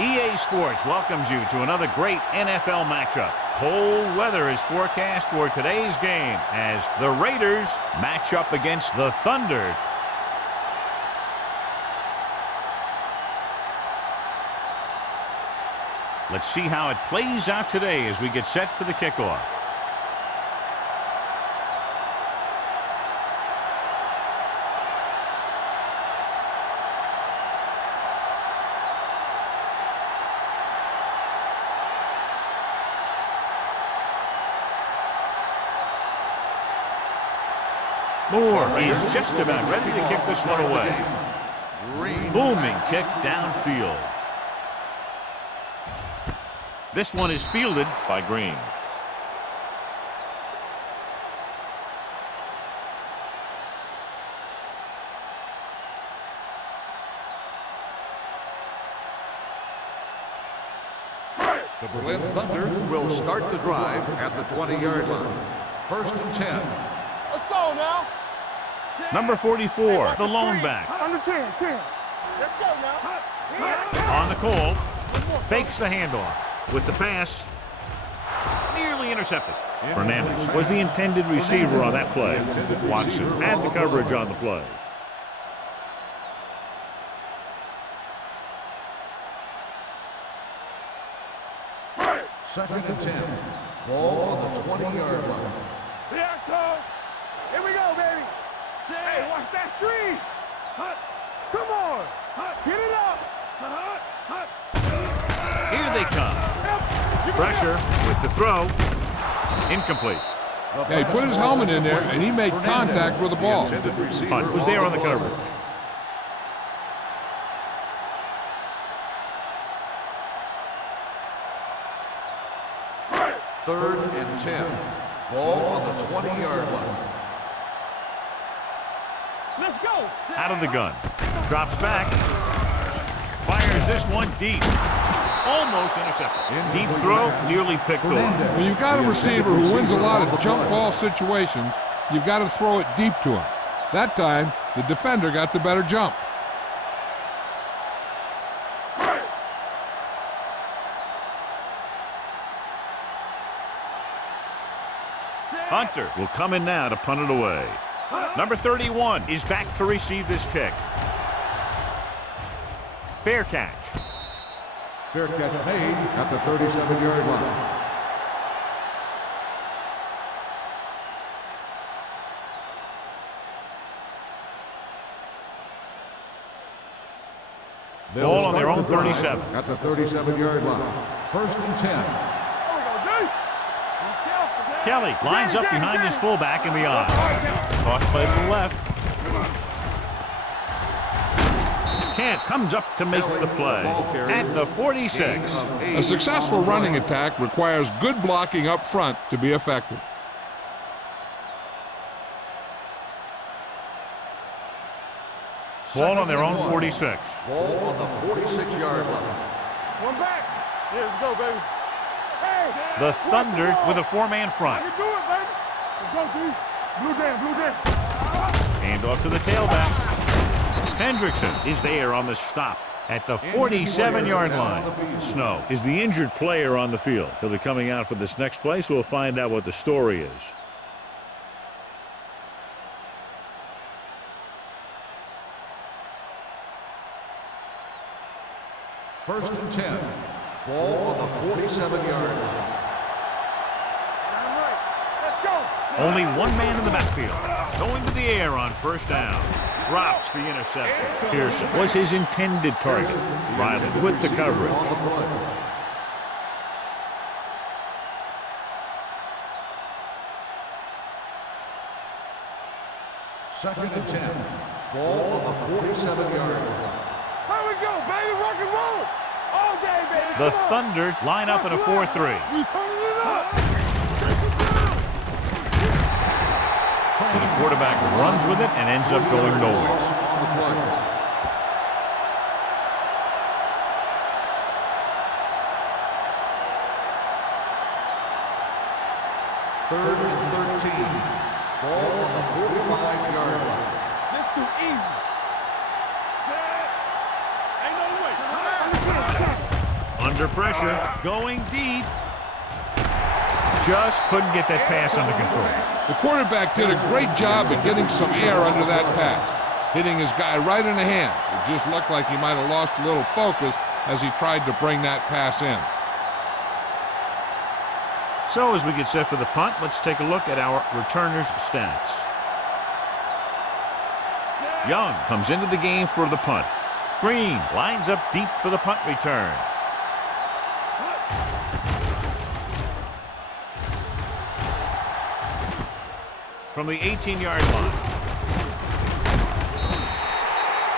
EA Sports welcomes you to another great NFL matchup. Cold weather is forecast for today's game as the Raiders match up against the Thunder. Let's see how it plays out today as we get set for the kickoff. Moore is just about ready to kick this one away. Booming kick downfield. This one is fielded by Green. The Berlin Thunder will start the drive at the 20-yard line. 1st and 10. Let's go now. Number 44, the lone back. Under 10. Let's go now. On the call, fakes the handoff. With the pass, nearly intercepted. Fernandez was the intended receiver on that play. Watson had the coverage on the play. Second and 10. Ball on the 20-yard line. Here I come. Here we go, baby. Hey, watch that screen. Come on. Get it up. Here they come. Pressure with the throw. Incomplete. Yeah, he put his helmet in there, and he made contact with the ball. Hunt was there on the coverage. Third and 10. Ball on the 20-yard line. Let's go. Out of the gun. Drops back. Fires this one deep. Almost intercepted. Deep throw, nearly picked off. When you've got a receiver who wins a lot of jump ball situations, you've got to throw it deep to him. That time, the defender got the better jump. Hunter will come in now to punt it away. Number 31 is back to receive this kick. Fair catch. Fair catch made at the 37-yard line. Ball on their own 37. At the 37-yard line. 1st and 10. Kelly lines up behind his fullback in the eye. Toss play to the left. Kent comes up to make the play at the 46. A successful running attack requires good blocking up front to be effective. Ball on their own 46. Ball on the 46-yard line. One back. Here, let's go, baby. Hey. The Thunder with a four-man front. I can do it, baby. Let's go, D. Blue jam. Hand off to the tailback. Hendrickson is there on the stop at the 47-yard line. Snow is the injured player on the field. He'll be coming out for this next play, so we'll find out what the story is. First and 10. Ball on the 47-yard line. Only one man in the backfield. Going to the air on first down. Drops the interception. Pearson was his intended target. Riley with the coverage. Second and 10. Ball on the 47-yard line. Here we go, baby. Rock and roll. All day, baby. The Thunder line up in a 4-3. We turning it up. So the quarterback runs with it and ends up going nowhere. Third and 13. Ball on the 45-yard line. This too easy. Set. Ain't no way. Under pressure, going deep. Just couldn't get that pass under control. The quarterback did a great job of getting some air under that pass, hitting his guy right in the hand. It just looked like he might have lost a little focus as he tried to bring that pass in. So as we get set for the punt, let's take a look at our returners' stats. Young comes into the game for the punt. Green lines up deep for the punt return. From the 18-yard line.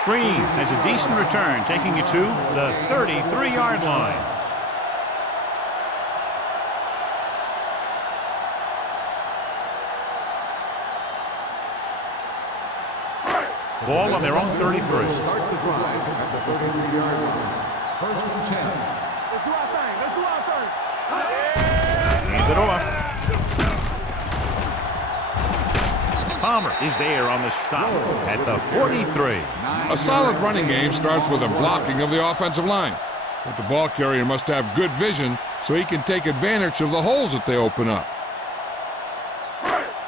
Green has a decent return, taking it to the 33-yard line. Ball on their own 33. Start the drive at the 33-yard line. First and 10. Let's do our thing. Let's do our thing. Hand it off. Palmer is there on the stop at the 43. A solid running game starts with a blocking of the offensive line. But the ball carrier must have good vision so he can take advantage of the holes that they open up.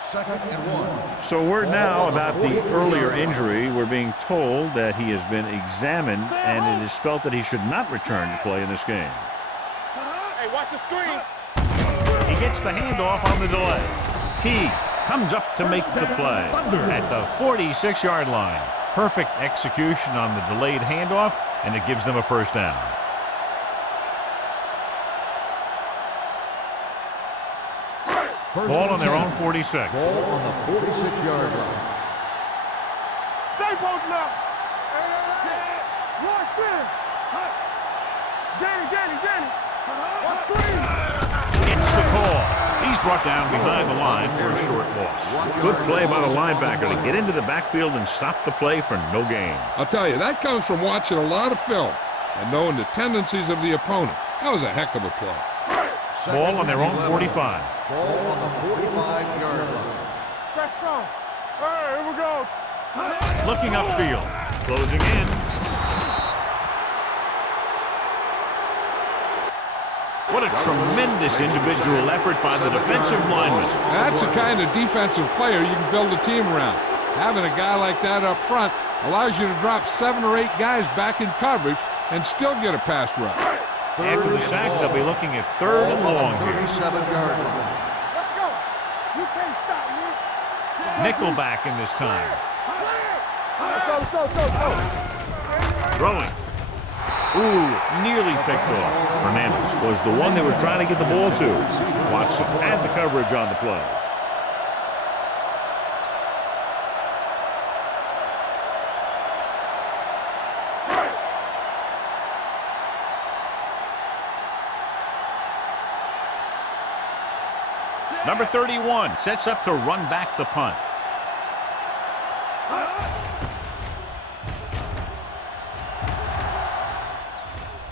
Second and 1. So word now about the earlier injury. We're being told that he has been examined and it is felt that he should not return to play in this game. Hey, watch the screen. He gets the handoff on the delay. T comes up to make the play at the 46-yard line. Perfect execution on the delayed handoff, and it gives them a first down. Ball on their own 46. Ball on the 46-yard line. Stay posted up. One sin. Danny. One screen. Gets the call. He's brought down behind the line for a short loss. Good play by the linebacker to get into the backfield and stop the play for no gain. I'll tell you, that comes from watching a lot of film and knowing the tendencies of the opponent. That was a heck of a play. Ball on their own 45. Ball on the 45-yard line. Stretch strong. All right, here we go. Looking upfield. Closing in. What a tremendous individual effort by the defensive lineman. That's the kind of defensive player you can build a team around. Having a guy like that up front allows you to drop 7 or 8 guys back in coverage and still get a pass rush. After the sack, they'll be looking at third and long here. 37-yard line. Let's go. You can't stop me. Nickelback in this time. Let's go. Throwing. Ooh, nearly picked off. Fernandez was the one they were trying to get the ball to. Watson had the coverage on the play. Number 31 sets up to run back the punt.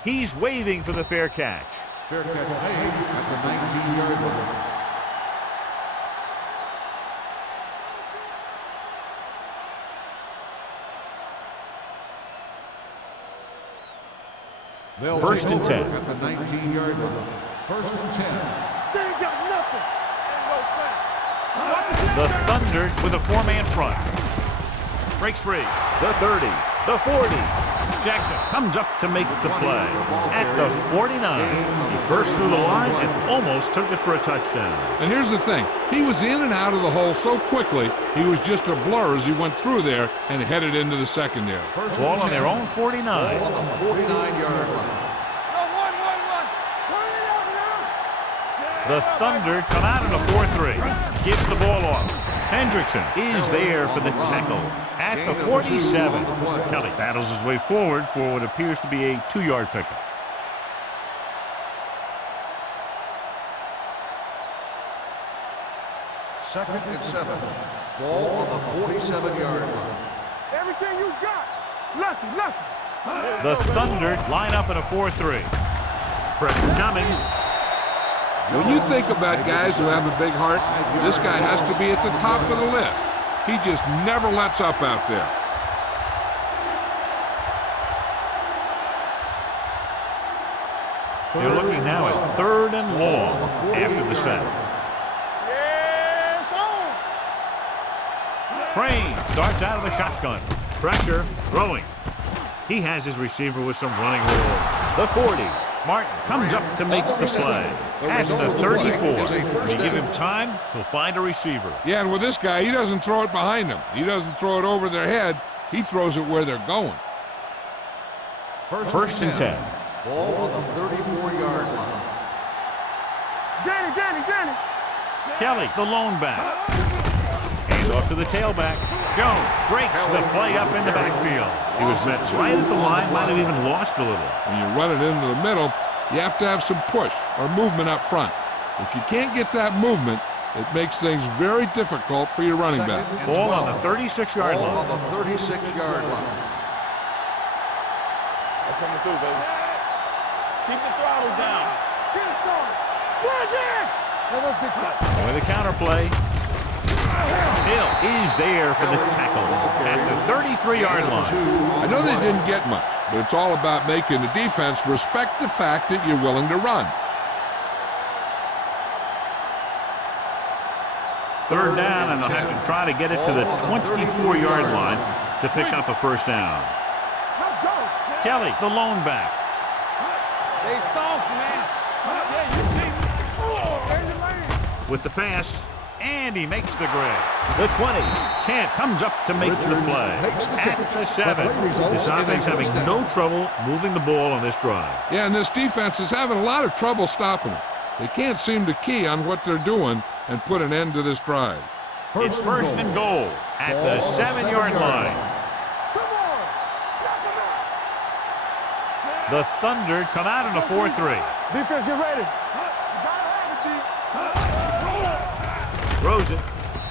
He's waving for the fair catch. Fair catch made at the 19-yard line. They'll First take and over 10. at the 19-yard line. First and 10. They ain't got nothing. The Thunder with a 4-man front. Breaks free. The 30. The 40. Jackson comes up to make the play at the 49. He burst through the line and almost took it for a touchdown. And here's the thing. He was in and out of the hole so quickly, he was just a blur as he went through there and headed into the secondary. Ball on their own 49. Ball on the 49-yard line. The Thunder come out in a 4-3. Gives the ball off. Hendrickson is there for the tackle at the 47. Kelly battles his way forward for what appears to be a 2-yard pickup. Second and 7. Ball on the 47-yard line. Everything you got. Lucky. The Thunder line up in a 4-3. Pressure coming. When you think about guys who have a big heart, this guy has to be at the top of the list. He just never lets up out there. They're looking now at 3rd and long after the sack. Crane starts out of the shotgun. Pressure, throwing. He has his receiver with some running room. The 40. Martin comes up to make the play. At the 34. If you give him time, he'll find a receiver. Yeah, and with this guy, he doesn't throw it behind him. He doesn't throw it over their head. He throws it where they're going. First and 10. Ball on the 34-yard line. Danny. Kelly, the lone back. Hand off to the tailback. Jones breaks the play up in the backfield. He was met right at the line, might have even lost a little. When you run it into the middle, you have to have some push or movement up front. If you can't get that movement, it makes things very difficult for your running back. Ball on the 36-yard line. Ball on the 36-yard line. That's coming through, baby. Keep the throttle down. Get it started. Bring it! That was big time. With a counter play. Hill is there for the tackle at the 33-yard line. I know they didn't get much, but it's all about making the defense respect the fact that you're willing to run. 3rd down, and they'll have to try to get it to the 24-yard line to pick up a first down. Let's go. Kelly, the lone back. They soft, man. Yeah, you see. Oh, there's the lane. With the pass, and he makes the grab. The 20. Kent comes up to make the play. At the 7. This offense having no trouble moving the ball on this drive. Yeah, and this defense is having a lot of trouble stopping it. They can't seem to key on what they're doing and put an end to this drive. It's first and goal at the 7-yard line. Come on. Knock him out. The Thunder come out in a 4-3. Defense, get ready. You gotta have it, D. Throws it.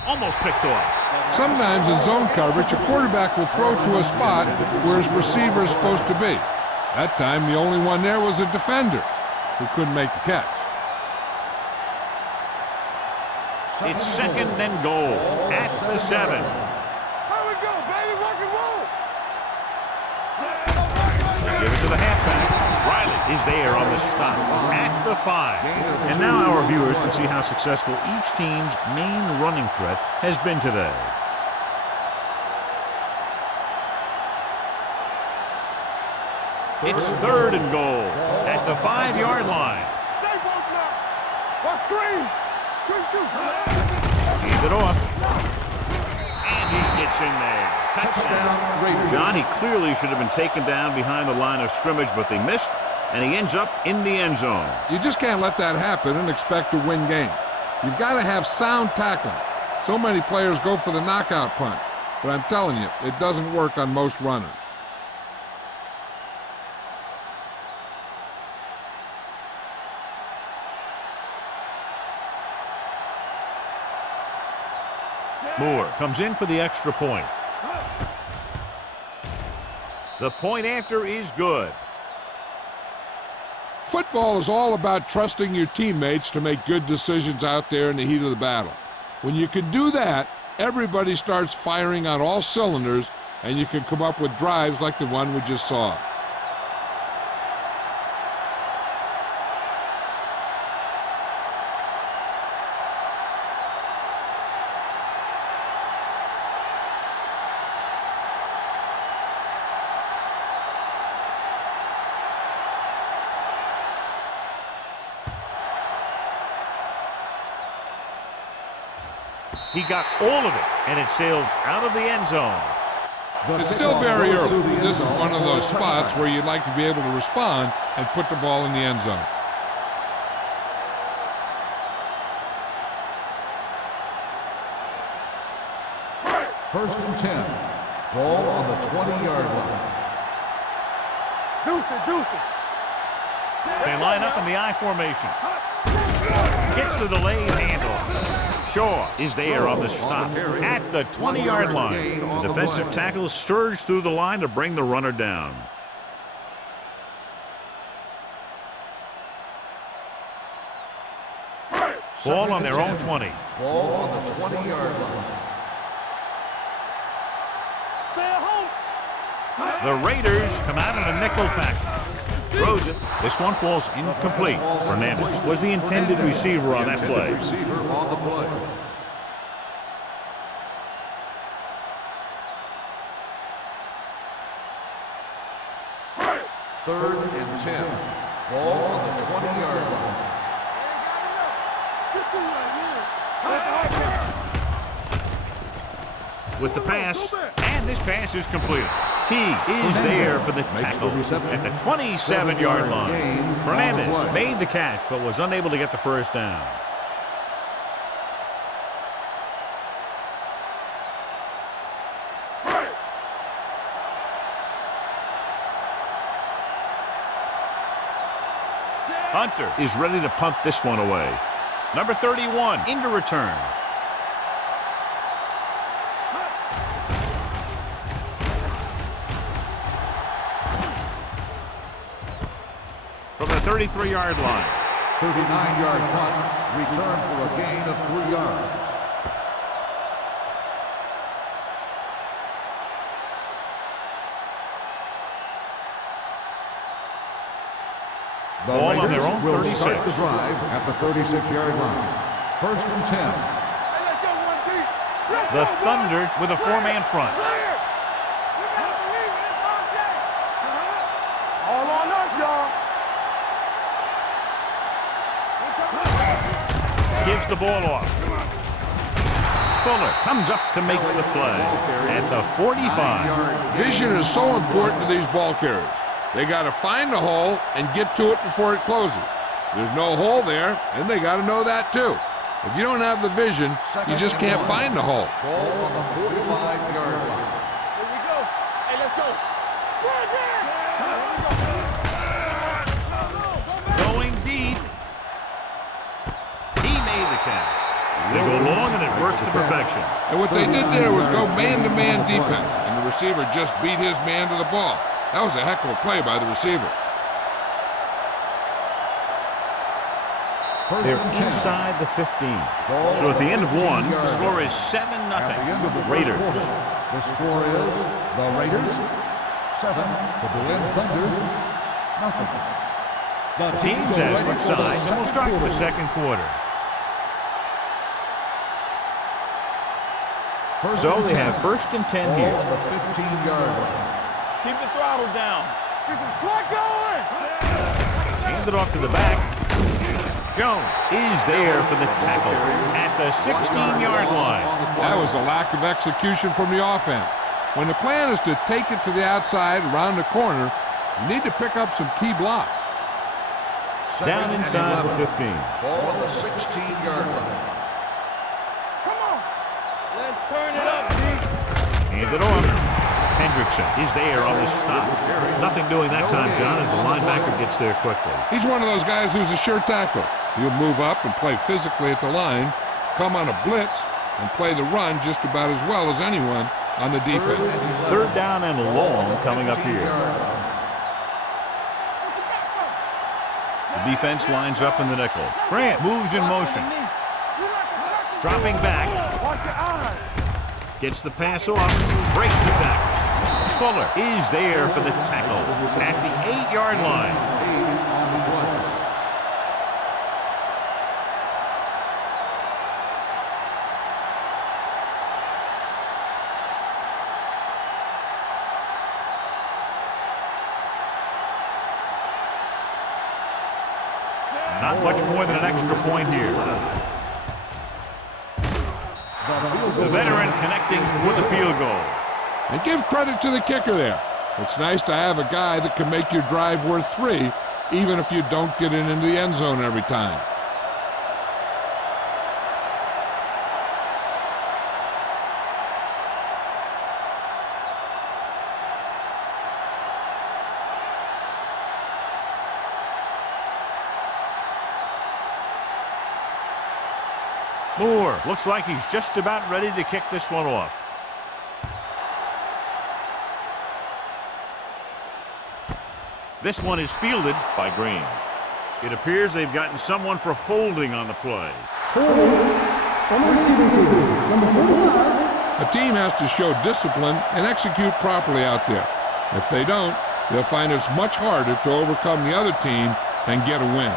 Almost picked off. Sometimes in zone coverage, a quarterback will throw to a spot where his receiver is supposed to be. That time, the only one there was a defender who couldn't make the catch. It's second and goal at the 7. Here we go, baby. Rock and roll. They give it to the halfback. Riley is there on the stop at the 5. And now our viewers can see how successful each team's main running threat has been today. It's 3rd and goal at the 5-yard line. Stay both now. What screen? Good shoot. Hand it off. And he gets in there. Touchdown. John, he clearly should have been taken down behind the line of scrimmage, but they missed, and he ends up in the end zone. You just can't let that happen and expect to win games. You've got to have sound tackling. So many players go for the knockout punch, but I'm telling you, it doesn't work on most runners. Moore comes in for the extra point. The point after is good. Football is all about trusting your teammates to make good decisions out there in the heat of the battle. When you can do that, everybody starts firing on all cylinders, and you can come up with drives like the one we just saw. He got all of it, and it sails out of the end zone. It's still very early. This is one of those spots where you'd like to be able to respond and put the ball in the end zone. First and 10. Ball on the 20-yard line. Deuce it. They line up in the I formation. Gets the delayed handoff. Shaw is there on the stop at the 20-yard line. The defensive tackle surged through the line to bring the runner down. Ball on their own 20. Ball on the 20-yard line. Stay at home. The Raiders come out in a nickel package. Throws it. This one falls incomplete. Fernandez was the intended receiver on that play. Receiver on the play. Third and 10. Ball on the 20-yard line. With the pass, and this pass is completed. T is there for the tackle at the 27-yard line. Fernandez made the catch, but was unable to get the first down. Hunter is ready to punt this one away. Number 31 into return. From the 33-yard line. 39-yard punt, return for a gain of 3 yards. The Ball on their Raiders own will 36. start the drive at the 36-yard line. First and 10. The Thunder with a four-man front. All on us, y'all. Gives the ball off. Fuller comes up to make the play at the 45. Vision is so important to these ball carriers. They got to find the hole and get to it before it closes. There's no hole there, and they got to know that too. If you don't have the vision, you just can't find the hole. Ball on the 45-yard line. Here we go. Hey, let's go. Going deep. He made the catch. They go long, and it works to perfection. And what they did there was go man-to-man defense, and the receiver just beat his man to the ball. That was a heck of a play by the receiver. They're inside the 15. So at the end of one, the score is 7-0. Raiders. The score is the Raiders 7, the Berlin Thunder nothing. The teams have switched sides, and we'll start the second quarter. So they have first and 10 here. Ball on the 15-yard line. Keep the throttle down. Get some slack going. Hand it off to the back. Jones is there for the tackle at the 16-yard line. That was a lack of execution from the offense. When the plan is to take it to the outside around the corner, you need to pick up some key blocks. Down inside the 15. Ball on the 16-yard line. Come on. Let's turn it up, D. Hand it off. Hendrickson is there on the stop. Nothing doing that time, John, as the linebacker gets there quickly. He's one of those guys who's a sure tackler. He'll move up and play physically at the line, come on a blitz, and play the run just about as well as anyone on the defense. Third down and long coming up here. The defense lines up in the nickel. Grant moves in motion. Dropping back. Watch your eyes. Gets the pass off. Breaks the tackle. Fuller is there for the tackle at the 8-yard line. Not much more than an extra point here. The veteran connecting with a field goal. And give credit to the kicker there. It's nice to have a guy that can make your drive worth 3, even if you don't get it into the end zone every time. Moore looks like he's just about ready to kick this one off. This one is fielded by Green. It appears they've gotten someone for holding on the play. On the receiving team, number 45. A team has to show discipline and execute properly out there. If they don't, they'll find it's much harder to overcome the other team and get a win.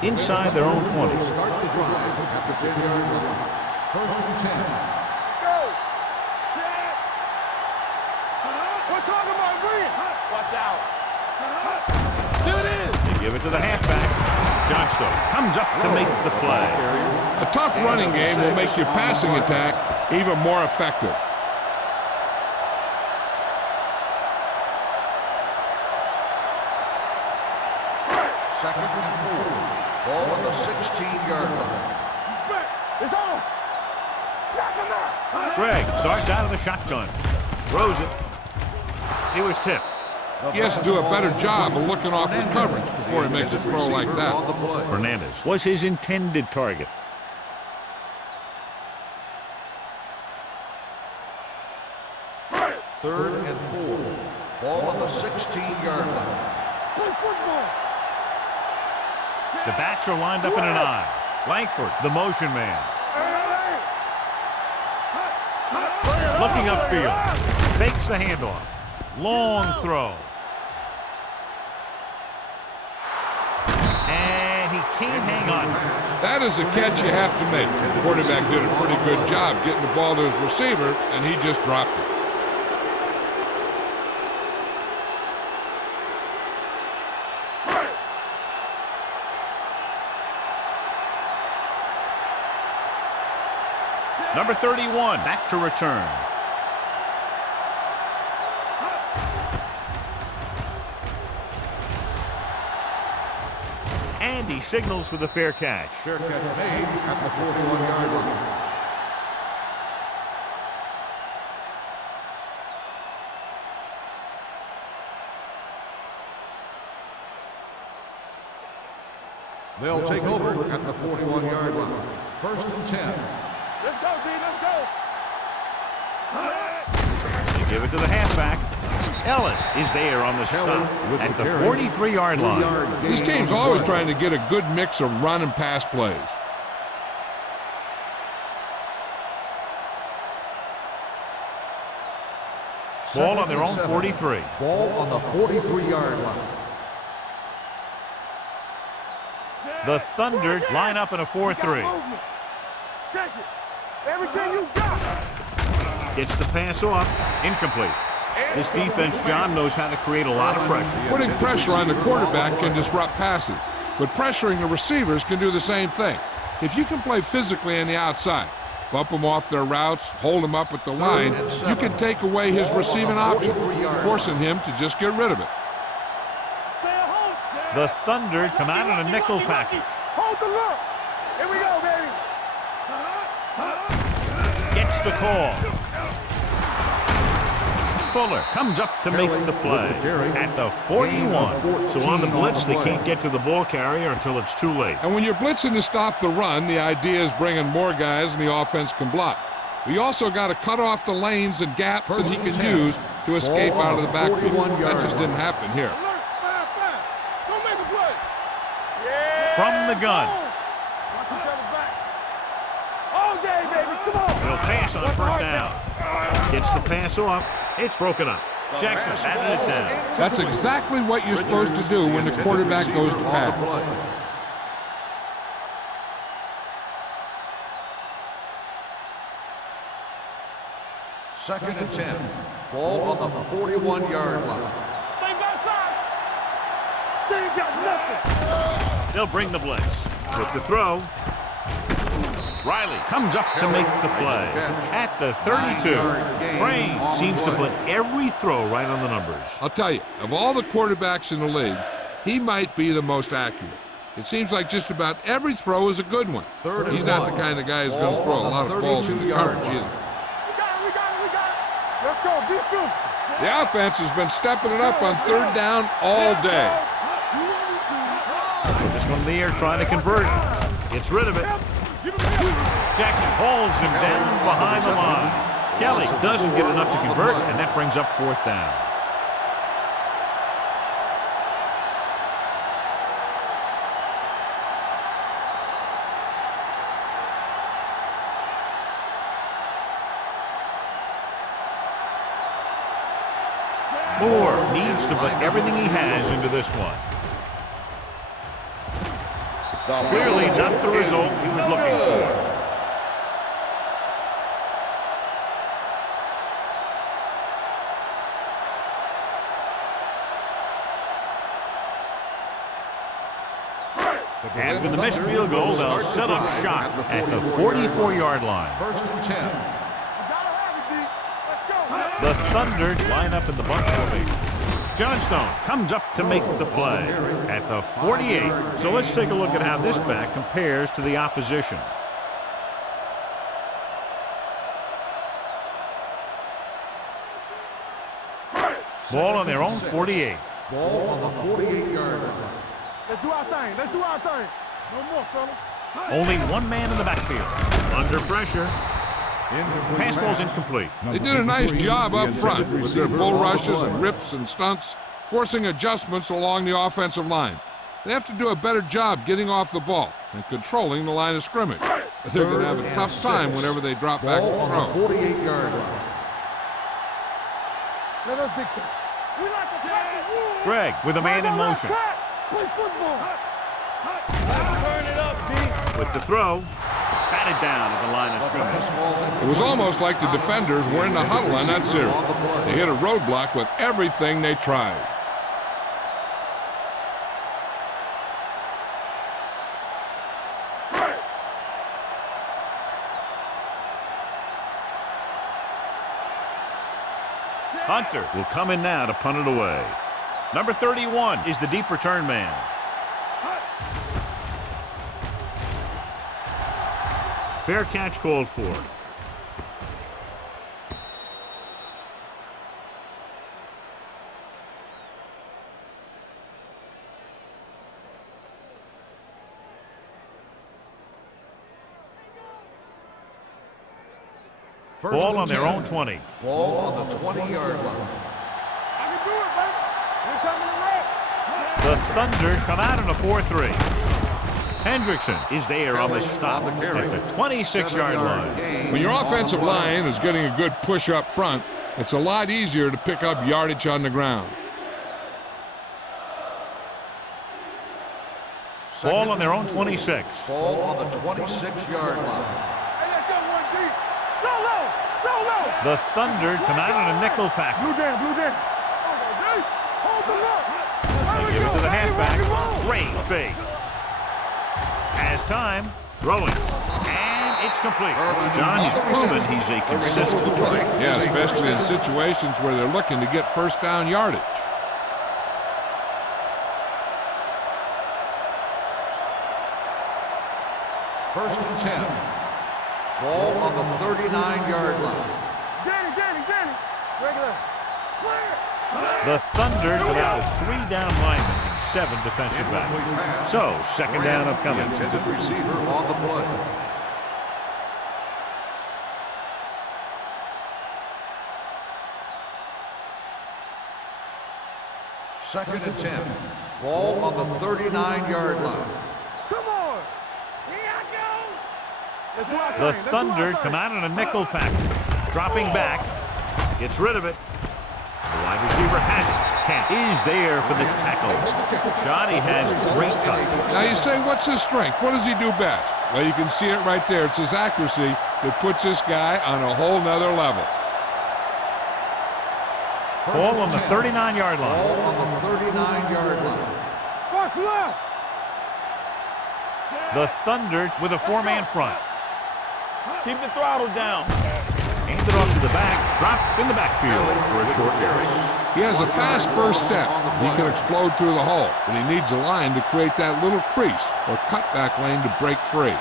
Inside their own 20. Start the drive at the 10-yard line. First and 10. Go. Set. We're talking about green. Watch out. Shoot it. They give it to the halfback. Johnstone comes up to make the play. A tough running game will make your passing attack even more effective. Second and 4. Ball on the 16-yard line. He's back. It's on. Knock him out. Greg starts out of the shotgun. Throws it. He was tipped. He has to do a better job of looking off the coverage before he makes a throw like that. Fernandez was his intended target. Third and 4. Ball on the 16-yard line. Play football. The backs are lined up in an I. Langford, the motion man. Looking upfield. Fakes the handoff. Long throw. And he can't hang on. That is a catch you have to make. The quarterback did a pretty good job getting the ball to his receiver, and he just dropped it. Number 31, back to return. And he signals for the fair catch. Fair catch made at the 41-yard line. They'll take over at the 41-yard line. First and 10. Let's go, B. Let's go. They give it to the halfback. Ellis is there on the stop at the 43-yard line. This team's always trying to get a good mix of run and pass plays. Ball on their own 43. Ball on the 43-yard line. The Thunder line up in a 4-3. Check it. Everything you got. Gets the pass off. Incomplete. This defense, John, knows how to create a lot of pressure. Putting pressure on the quarterback can disrupt passing, but pressuring the receivers can do the same thing. If you can play physically on the outside, bump them off their routes, hold them up at the line, you can take away his receiving option, forcing him to just get rid of it. The Thunder come out in a nickel package. Hold the look. Here we go, baby. Gets the call. Fuller comes up to make the play at the 41. So on the blitz, they can't get to the ball carrier until it's too late. And when you're blitzing to stop the run, the idea is bringing more guys and the offense can block. We also got to cut off the lanes and gaps that he can use to escape out of the backfield. That just didn't happen here. Don't make a play. From the gun. Watch each other back. All day, baby. Come on. He'll pass on the first down. Gets the pass off. It's broken up. Jackson batted it down. That's exactly what you're supposed to do when the quarterback goes to pass. Second and 10. Ball on the 41-yard line. They ain't got nothing. They'll bring the blitz. With the throw. Riley comes up to make the play at the 32. Crane seems to put every throw right on the numbers. I'll tell you, of all the quarterbacks in the league, he might be the most accurate. It seems like just about every throw is a good one. He's not the kind of guy who's going to throw a lot of balls into coverage either. We got it. Let's go. Be physical. The offense has been stepping it up on third down all day. Put this one in the air, trying to convert it. Gets rid of it. Jackson holds him down behind the line. Kelly doesn't get enough to convert, and that brings up fourth down. Moore needs to put everything he has into this one. Clearly not the result he was looking for. After the missed field goal, they'll set up shop at the 44-yard line. First and 10. The Thunder line up in the bunch formation. Johnstone comes up to make the play at the 48. So let's take a look at how this back compares to the opposition. Ball on their own 48. Ball on the 48-yard line. Let's do our thing. Let's do our thing. No more, fellas. Only one man in the backfield. Under pressure. Pass ball's incomplete. They did a nice job up front with their bull rushes and rips and stunts, forcing adjustments along the offensive line. They have to do a better job getting off the ball and controlling the line of scrimmage. They're going to have a tough time whenever they drop back to throw. On the 48-yard line. Let us dictate. We like to fight. Greg with a man in motion. Play football. Turn it up, D. With the throw. Batted down at the line of scrimmage. It was almost like the defenders were in the huddle on that series. They hit a roadblock with everything they tried. Hunter will come in now to punt it away. Number 31 is the deep return man. Fair catch called for. Ball on their own 20. Ball on the 20-yard line. I can do it, baby. We're coming to The Thunder come out in a 4-3. Hendrickson is there on the stop at the 26-yard line. When your offensive line is getting a good push up front, it's a lot easier to pick up yardage on the ground. Ball on their own 26. Ball on the 26-yard line. Hey, let's get one deep. So low. So low. The Thunder come out in a nickel package. Blue down. Hold the look. They give it to the halfback. Great fake. Has time. Throwing. And it's complete. John, he's proven he's a consistent player. Yeah, especially in situations where they're looking to get first down yardage. First and 10. Ball on the 39-yard line. Danny. Regular. The Thunder come out with 3 down linemen and 7 defensive backs. So, second down upcoming. The intended receiver on the play. Second and 10. Ball on the 39-yard line. Come on. Here I go. Let's do our The thing. Thunder come out in a nickel package. Dropping back. Gets rid of it. The wide receiver has it. Kent is there for the tackle. Johnny has great touch. Now you say, what's his strength? What does he do best? Well, you can see it right there. It's his accuracy that puts this guy on a whole nother level. Ball on the 39-yard line. Ball on the 39-yard line. Box left. The Thunder with a 4-man front. Keep the throttle down. Handed off to the back. Dropped in the backfield for a short loss. He has a fast first step. He can explode through the hole, but he needs a line to create that little crease or cutback lane to break free.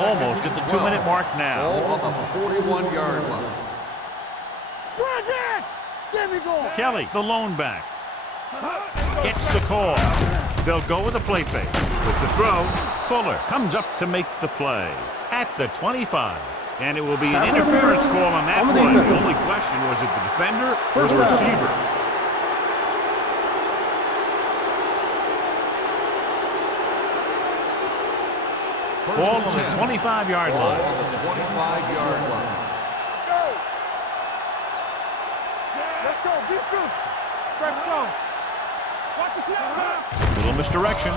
Almost at the 2-minute mark now. Ball on the 41-yard line. Bridget! There we go. Kelly, the lone back. Gets the call. They'll go with a play fake. With the throw, Fuller comes up to make the play at the 25. And it will be an interference call on that play. The only question was it the defender or the receiver? Ball on the 25-yard line. Ball on the 25-yard line. be physical. Stretch slow. Watch the snap. Little misdirection.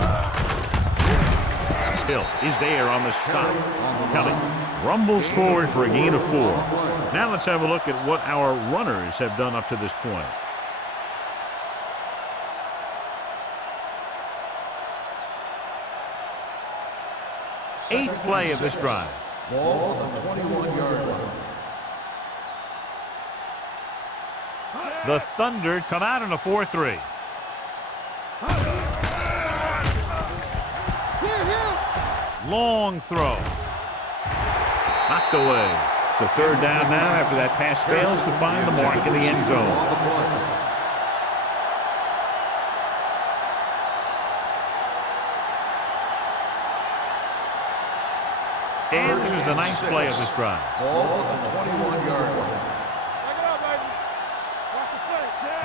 Hill is there on the stop. Kelly rumbles forward for a gain of 4. Now let's have a look at what our runners have done up to this point. Eighth play of this drive. Ball on the 21-yard line. The Thunder come out in a 4-3. Long throw. Knocked away. So third down now after that pass fails to find the mark in the end zone. And this is the 9th play of this drive. Ball on the 21-yard line.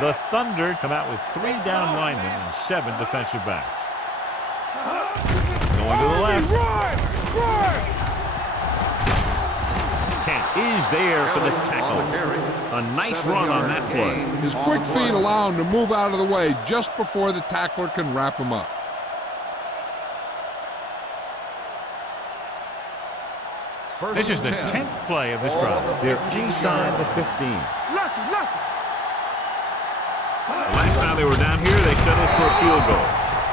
The Thunder come out with 3 down linemen and 7 defensive backs. Going to the left. Kent is there for the tackle. A nice run on that play. His quick feet allow him to move out of the way just before the tackler can wrap him up. This is the 10th play of this drive. They're inside the 15. The last time they were down here, they settled for a field goal.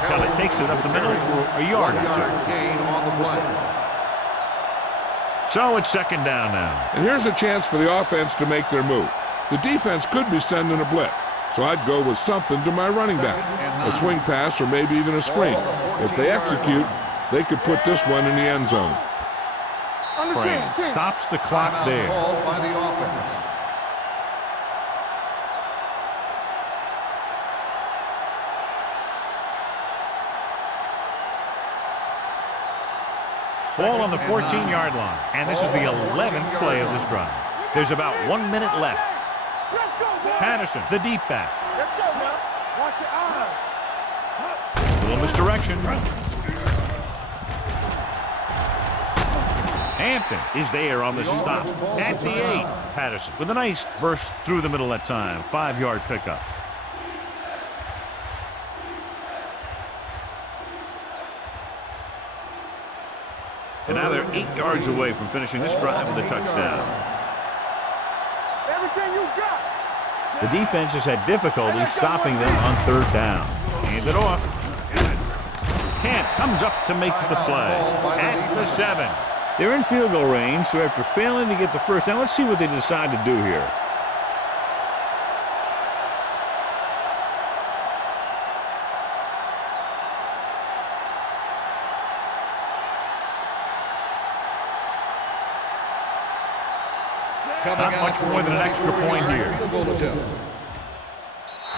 Kelly takes it up the middle for a yard or 2. Gain on the play. So it's second down now. And here's a chance for the offense to make their move. The defense could be sending a blitz, so I'd go with something to my running back. A swing pass or maybe even a screen. If they execute, they could put this one in the end zone. Crane stops the clock there. Called by the offense. Ball on the 14-yard line. And this is the 11th play of this drive. There's about 1 minute left. Patterson, the deep back. Let's go, man. Watch your eyes. Little misdirection. Hampton is there on the stop at the 8. Patterson with a nice burst through the middle that time. 5-yard pickup. And now they're 8 yards away from finishing this drive with a touchdown. Everything you got. The defense has had difficulty stopping them on third down. Hand it off. Kent comes up to make the play at the 7. They're in field goal range, so after failing to get the first down, let's see what they decide to do here. Not much more than an extra point here.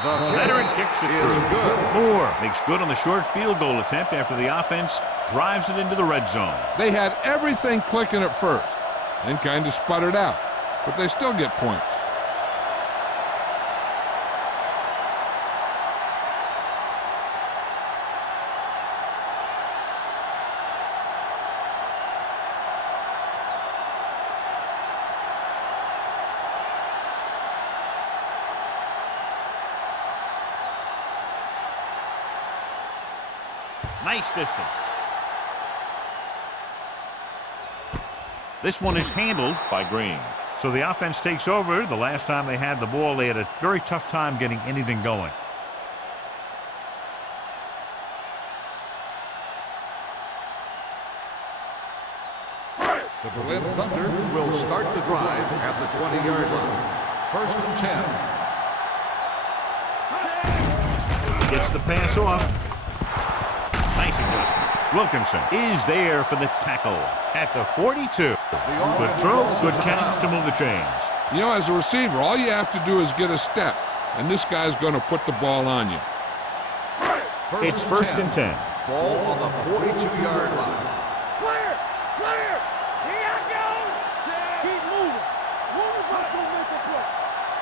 The veteran kicks it through. Moore makes good on the short field goal attempt after the offense drives it into the red zone. They had everything clicking at first and kind of sputtered out, but they still get points. Nice distance. This one is handled by Green. So the offense takes over. The last time they had the ball, they had a very tough time getting anything going. The Berlin Thunder will start the drive at the 20-yard line. 1st and 10. Gets the pass off. Nice adjustment. Wilkinson is there for the tackle at the 42. Good throw, good catch to move the chains. You know, as a receiver, all you have to do is get a step, and this guy's going to put the ball on you. It's 1st and 10. Ball on the 42-yard line. Clear! Clear! Here I go! Keep moving. One of us will make a play.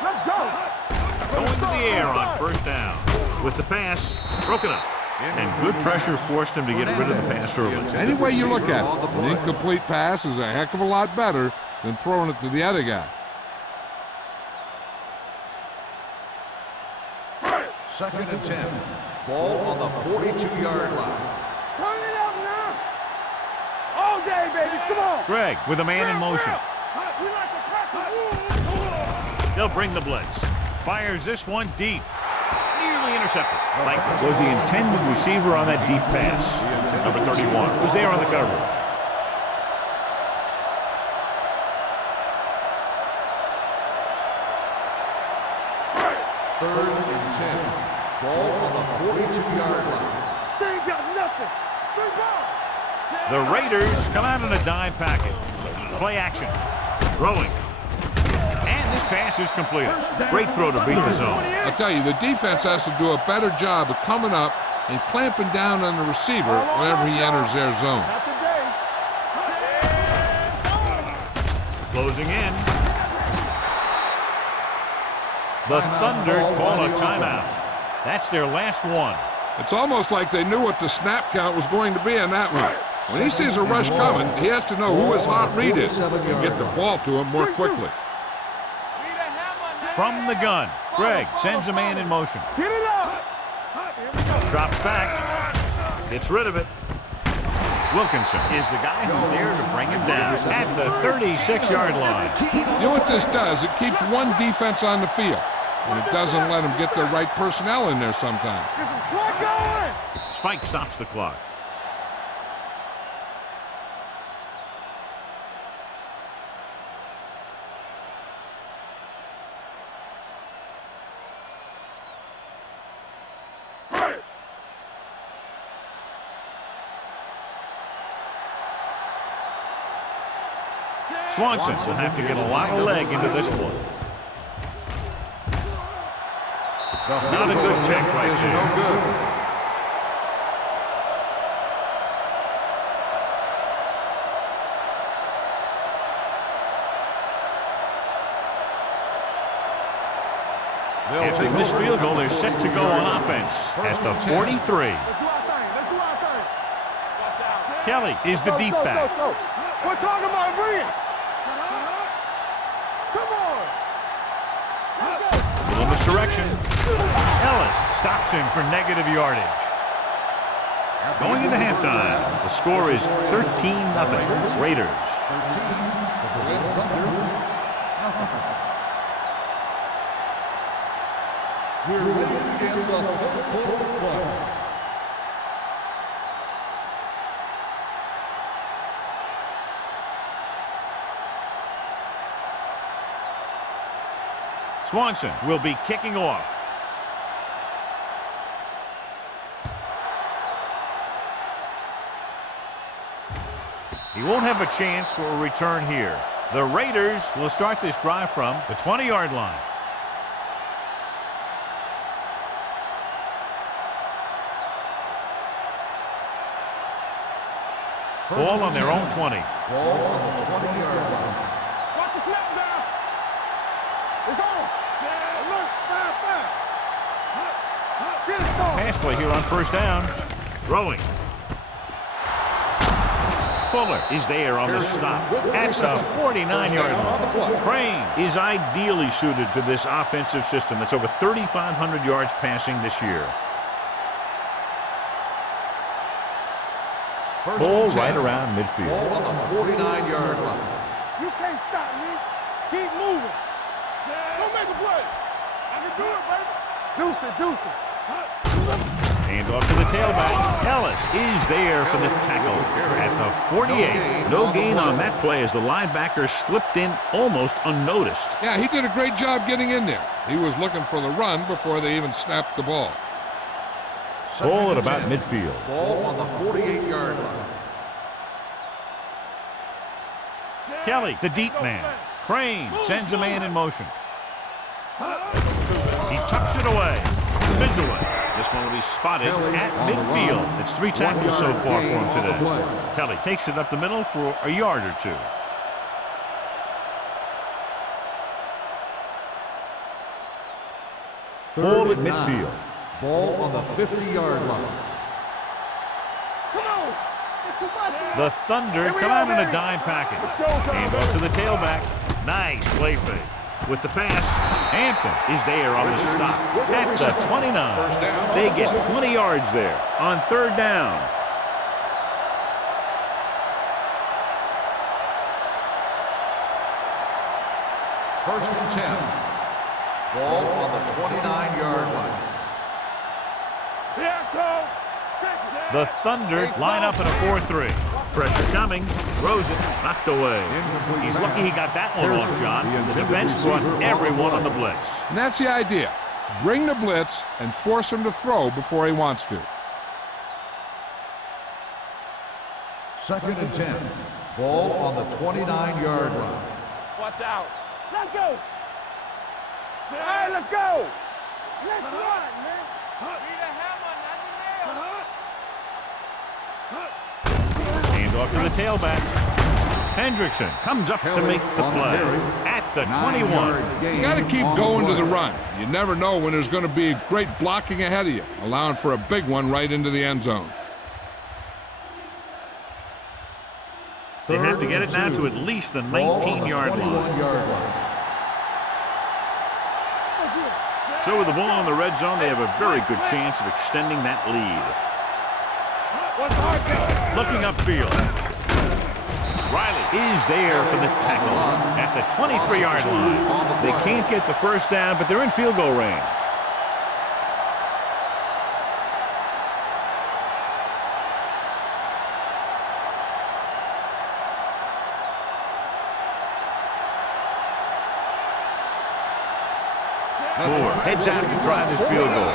Let's go! Going to the air on 1st down. With the pass, broken up. And good pressure forced him to get rid of the pass early. Any way you look at it, an incomplete pass is a heck of a lot better than throwing it to the other guy. Second and 10. Ball on the 42-yard line. Turn it up now. All day, baby. Come on. Greg with a man in motion. We like to crack the wood. They'll bring the blitz. Fires this one deep. Nearly intercepted. Langford was the intended receiver on that deep pass. Number 31 was there on the coverage. Third and 10. Ball on the 42-yard line. They ain't got nothing. Good ball. The Raiders come out in a dime package. Play action. Throwing. And this pass is completed. Great throw to beat the zone. I'll tell you, the defense has to do a better job of coming up and clamping down on the receiver whenever he enters their zone. Not today. Closing in. The Thunder call a timeout. That's their last one. It's almost like they knew what the snap count was going to be on that one. When he sees a rush coming, he has to know who his hot read is and get the ball to him more quickly. From the gun, Greg sends a man in motion. Get it up. Drops back. Gets rid of it. Wilkinson is the guy who's there to bring him down at the 36-yard line. You know what this does? It keeps one defense on the field, and it doesn't let them get the right personnel in there sometimes. Get some slack going. Spike stops the clock. Swanson will have to get a lot of leg into this one. Not a good check right there. No good. After the missed field goal, they're set to go on offense at the 43. Let's do our thing. Let's do our thing. Kelly is the deep back. We're talking about bringing. Come on. Little misdirection. Ellis stops him for negative yardage. Going into halftime, the score is 13-0. Raiders. 13. The Berlin Thunder. We're ready to begin the third quarter of play. Swanson will be kicking off. He won't have a chance for a return here. The Raiders will start this drive from the 20-yard line. Ball on their own 20. Ball on the 20-yard line. Watch the snap down. It's on. Look, fire. Get it started. Pass play here on first down. Throwing. Fuller is there on the stop at the 49-yard line. Crane is ideally suited to this offensive system that's over 3,500 yards passing this year. Ball right around midfield. Ball on the 49-yard line. You can't stop me. Keep moving. Don't make a play. I can do it, baby. Deuce it, deuce it. Hand off to the tailback. Ellis is there for the tackle at the 48. No gain on that play as the linebacker slipped in almost unnoticed. Yeah, he did a great job getting in there. He was looking for the run before they even snapped the ball. Ball at about midfield. Ball on the 48-yard line. Kelly, the deep man. Crane sends a man in motion. He tucks it away. Spins away. This one will be spotted at midfield. It's 3 tackles so far for him today. Kelly takes it up the middle for a yard or two. Ball at midfield. Ball on the 50-yard line. Come on. It's too much. The Thunder come out in a dime package. Hand off to the tailback. Nice play fake. With the pass, Hampton is there on the stop at the 29. They get 20 yards there on third down. First and 10. Ball on the 29-yard line. The Thunder line up in a 4-3. Pressure coming. Throws it. Knocked away. He's lucky he got that one off, John. The defense brought everyone on the blitz. And that's the idea. Bring the blitz and force him to throw before he wants to. Second and 10. Ball on the 29-yard line. Watch out. Let's go. All right, let's go. Let's run, man. Need a hammer, not the nail. Hand off to the tailback. Hendrickson comes up to make the play at the 21. You got to keep going to the run. You never know when there's going to be great blocking ahead of you, allowing for a big one right into the end zone. They have to get it now to at least the 19-yard line. So with the ball in the red zone, they have a very good chance of extending that lead. Looking upfield. Riley is there for the tackle at the 23-yard line. They can't get the first down, but they're in field goal range. Moore heads out to try this field goal.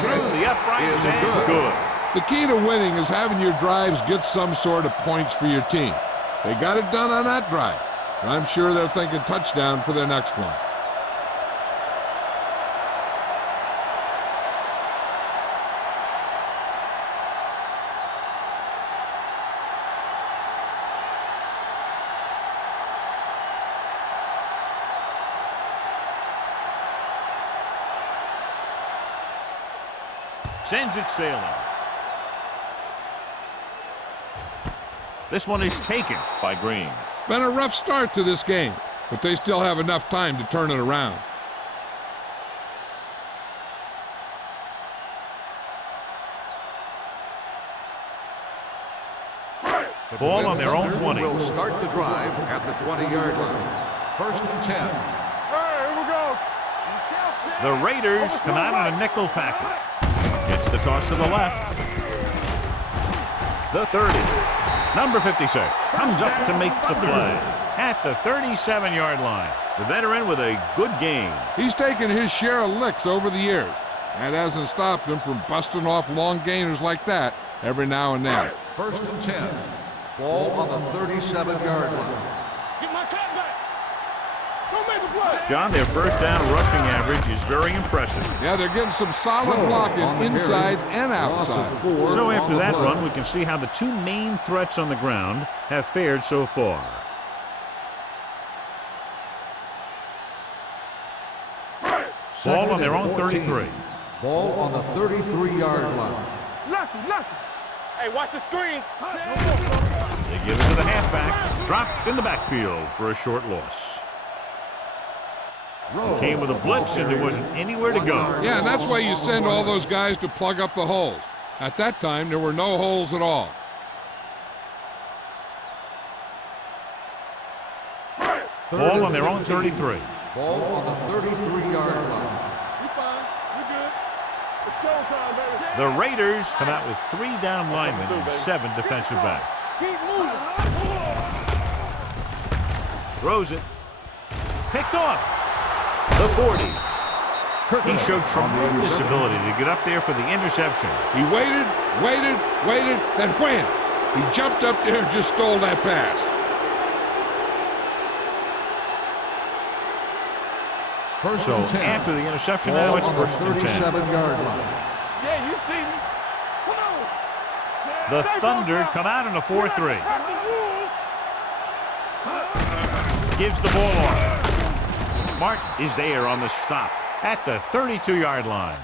Through the uprights and good. The key to winning is having your drives get some sort of points for your team. They got it done on that drive, and I'm sure they're thinking touchdown for their next one. Sends it sailing. This one is taken by Green. Been a rough start to this game, but they still have enough time to turn it around. Ball on their own 20. Will start the drive at the 20-yard line. First and 10. Here we go. The Raiders come out in a nickel package. Gets the toss to the left. The 30. Number 56 comes up to make the play at the 37-yard line. The veteran with a good game. He's taken his share of licks over the years. That hasn't stopped him from busting off long gainers like that every now and then. First and 10. Ball on the 37-yard line. Get my cut back. Don't make a play. John, their first down rushing average is very impressive. Yeah, they're getting some solid blocking inside and outside. So after that run, we can see how the two main threats on the ground have fared so far. Ball on their own 33. Ball on the 33-yard line. Lucky. Hey, watch the screen. They give it to the halfback. Dropped in the backfield for a short loss. He came with a blitz and there wasn't anywhere to go. Yeah, and that's why you send all those guys to plug up the holes. At that time, there were no holes at all. Ball on their own 33. Ball on the 33-yard line. We fine. We good. It's showtime, baby. The Raiders come out with 3 down linemen and 7 defensive backs. Keep moving. Throws it. Picked off. The 40. He showed tremendous ability to get up there for the interception. He waited, then wham! He jumped up there and just stole that pass. First So and 10. after the interception, now it's first and 10. 37-yard line. Yeah, you see me. Come on. The Thunder come out in a 4-3. Gives the ball off. Martin is there on the stop at the 32-yard line.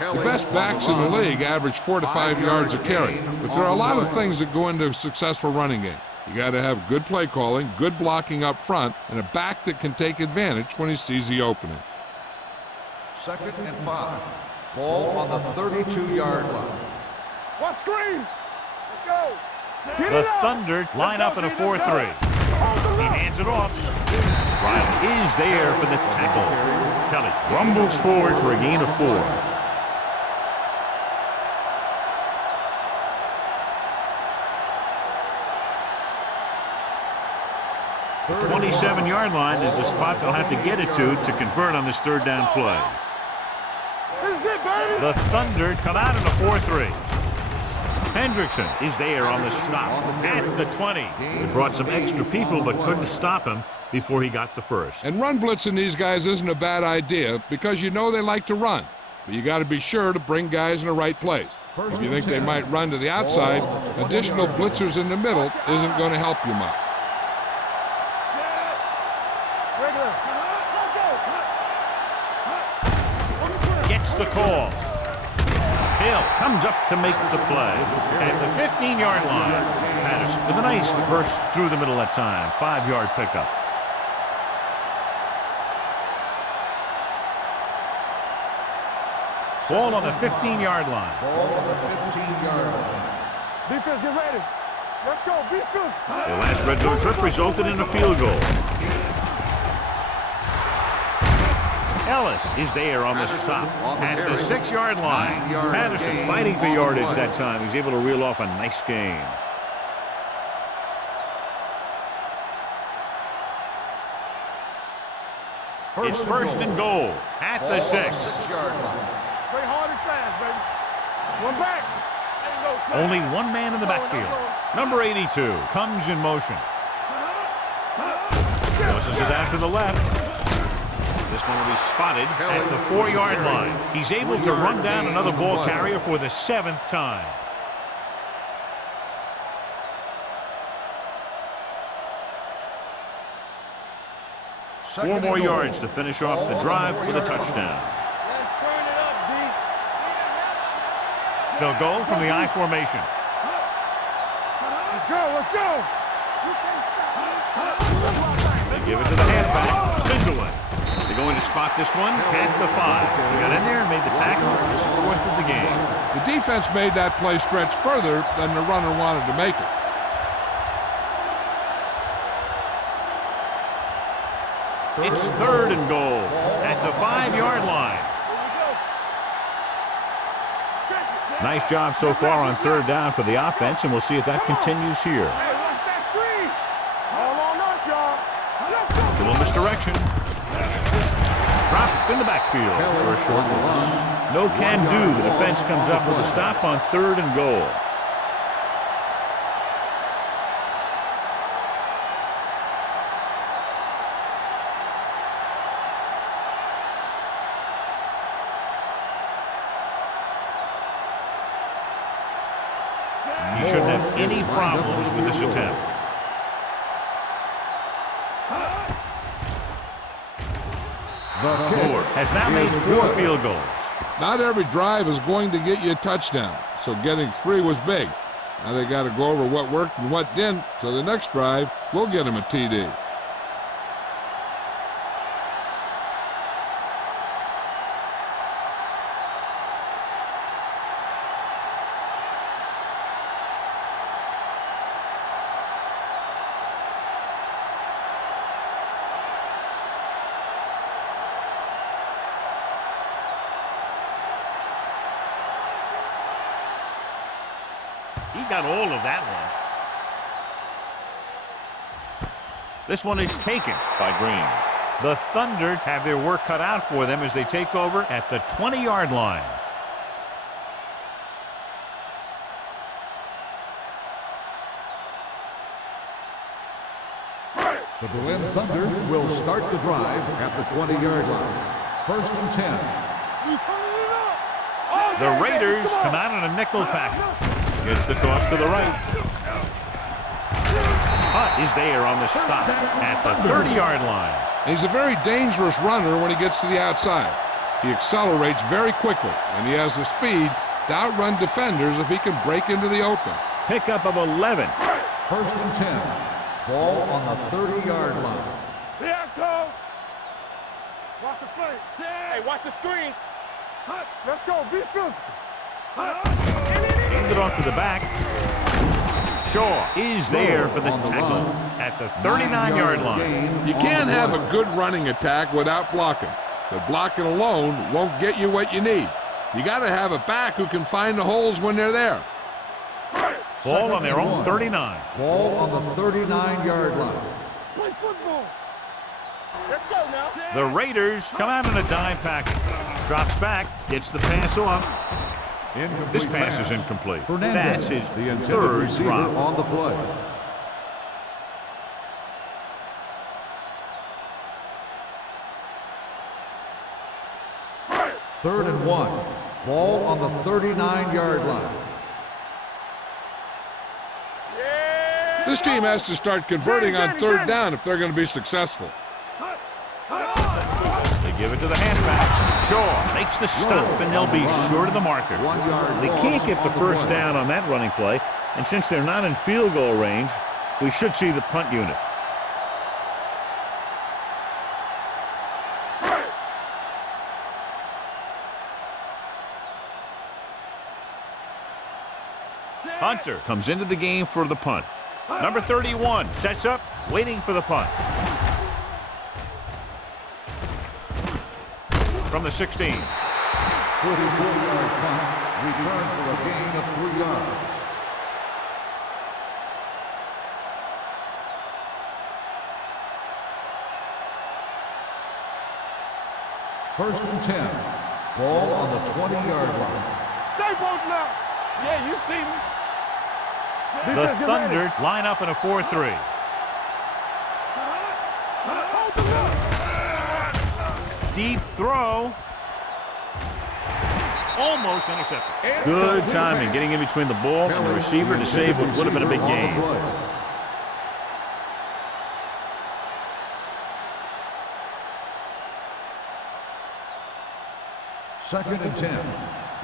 The best backs in the league average 4 to 5 yards a carry, but there are a lot of things that go into a successful running game. You got to have good play calling, good blocking up front, and a back that can take advantage when he sees the opening. 2nd and 5. Ball on the 32-yard line. What screen? Let's go. The Thunder line up in a 4-3. He hands it off. Riley is there for the tackle. Kelly rumbles forward for a gain of 4. The 27-yard line is the spot they'll have to get it to convert on this 3rd down play. This is it, baby. The Thunder come out in a 4-3. Hendrickson is there on the stop at the 20. He brought some extra people but couldn't stop him before he got the first. And run blitzing these guys isn't a bad idea because you know they like to run. But you got to be sure to bring guys in the right place. If you think they might run to the outside, additional blitzers in the middle isn't going to help you much. Gets the call. Hill comes up to make the play. At the 15-yard line, Patterson with a nice burst through the middle that time. 5-yard pickup. Ball on the 15-yard line. Ball on the 15-yard line. Defense, get ready. Let's go, defense. The last red zone trip resulted in a field goal. Ellis is there on the stop at the 6-yard line. Patterson fighting for yardage that time. He's able to reel off a nice gain. It's 1st and goal at the 6. 6-yard line. Play hard and fast, baby. One back. Only one man in the backfield. Number 82 comes in motion. Tosses it out to the left. This one will be spotted at the 4-yard line. He's able to run down another ball carrier for the 7th time. Four more yards to finish off the drive with a touchdown. Let's turn it up, D. They'll go from the I formation. Let's go, let's go. They give it to the halfback. Spins away. They're going to spot this one at the 5. He got in there and made the tackle. His 4th of the game. The defense made that play stretch further than the runner wanted to make it. It's 3rd and goal at the 5-yard line. Nice job so far on 3rd down for the offense, and we'll see if that continues here. Hey, watch that screen. All on us, y'all. Let's go. Little misdirection. Drop in the backfield for a short loss. No can do. The defense comes up with a stop on 3rd and goal. He shouldn't have any problems with this attempt. Moore has now made 4 field goals. Not every drive is going to get you a touchdown, so getting 3 was big. Now they got to go over what worked and what didn't, so the next drive will get him a TD. He got all of that one. This one is taken by Green. The Thunder have their work cut out for them as they take over at the 20-yard line. The Berlin Thunder will start the drive at the 20-yard line. 1st and 10. You turning it up. The Raiders come out in a nickel package. Gets the toss to the right. Hutt is there on the stop at the 30-yard line. He's a very dangerous runner when he gets to the outside. He accelerates very quickly, and he has the speed to outrun defenders if he can break into the open. Pickup of 11. First and 10. Ball on the 30-yard line. Here I come. Watch the flank. Hey, watch the screen. Let's go. Be physical. Hand it off to the back. Shaw is there for the tackle at the 39-yard line. You can't have a good running attack without blocking. But blocking alone won't get you what you need. You got to have a back who can find the holes when they're there. Ball on their own 39. Ball on the 39-yard line. Play football. Let's go now. The Raiders come out in a dime package. Drops back, gets the pass off. Incomplete This pass is incomplete. Fernandez, That's his the intended third receiver drop. on the play. Third and 1. Ball on the 39-yard line. This team has to start converting on third down if they're going to be successful. They give it to the halfback. Shaw makes the stop, and they'll be short of the marker. 1 yard They loss can't get the on first play. down on that running play, and since they're not in field goal range, we should see the punt unit. Hunter comes into the game for the punt. Number 31 sets up, waiting for the punt. From the 16. 44-yard punt, return for a gain of 3 yards. First and 10. Ball on the 20-yard line. Stay both now. Yeah, you see me. The Defense, get Thunder ready. line up in a 4-3. Hold the line. Deep throw. Almost intercepted. Good timing, getting in between the ball and the receiver to save what would have been a big game. Second and 10.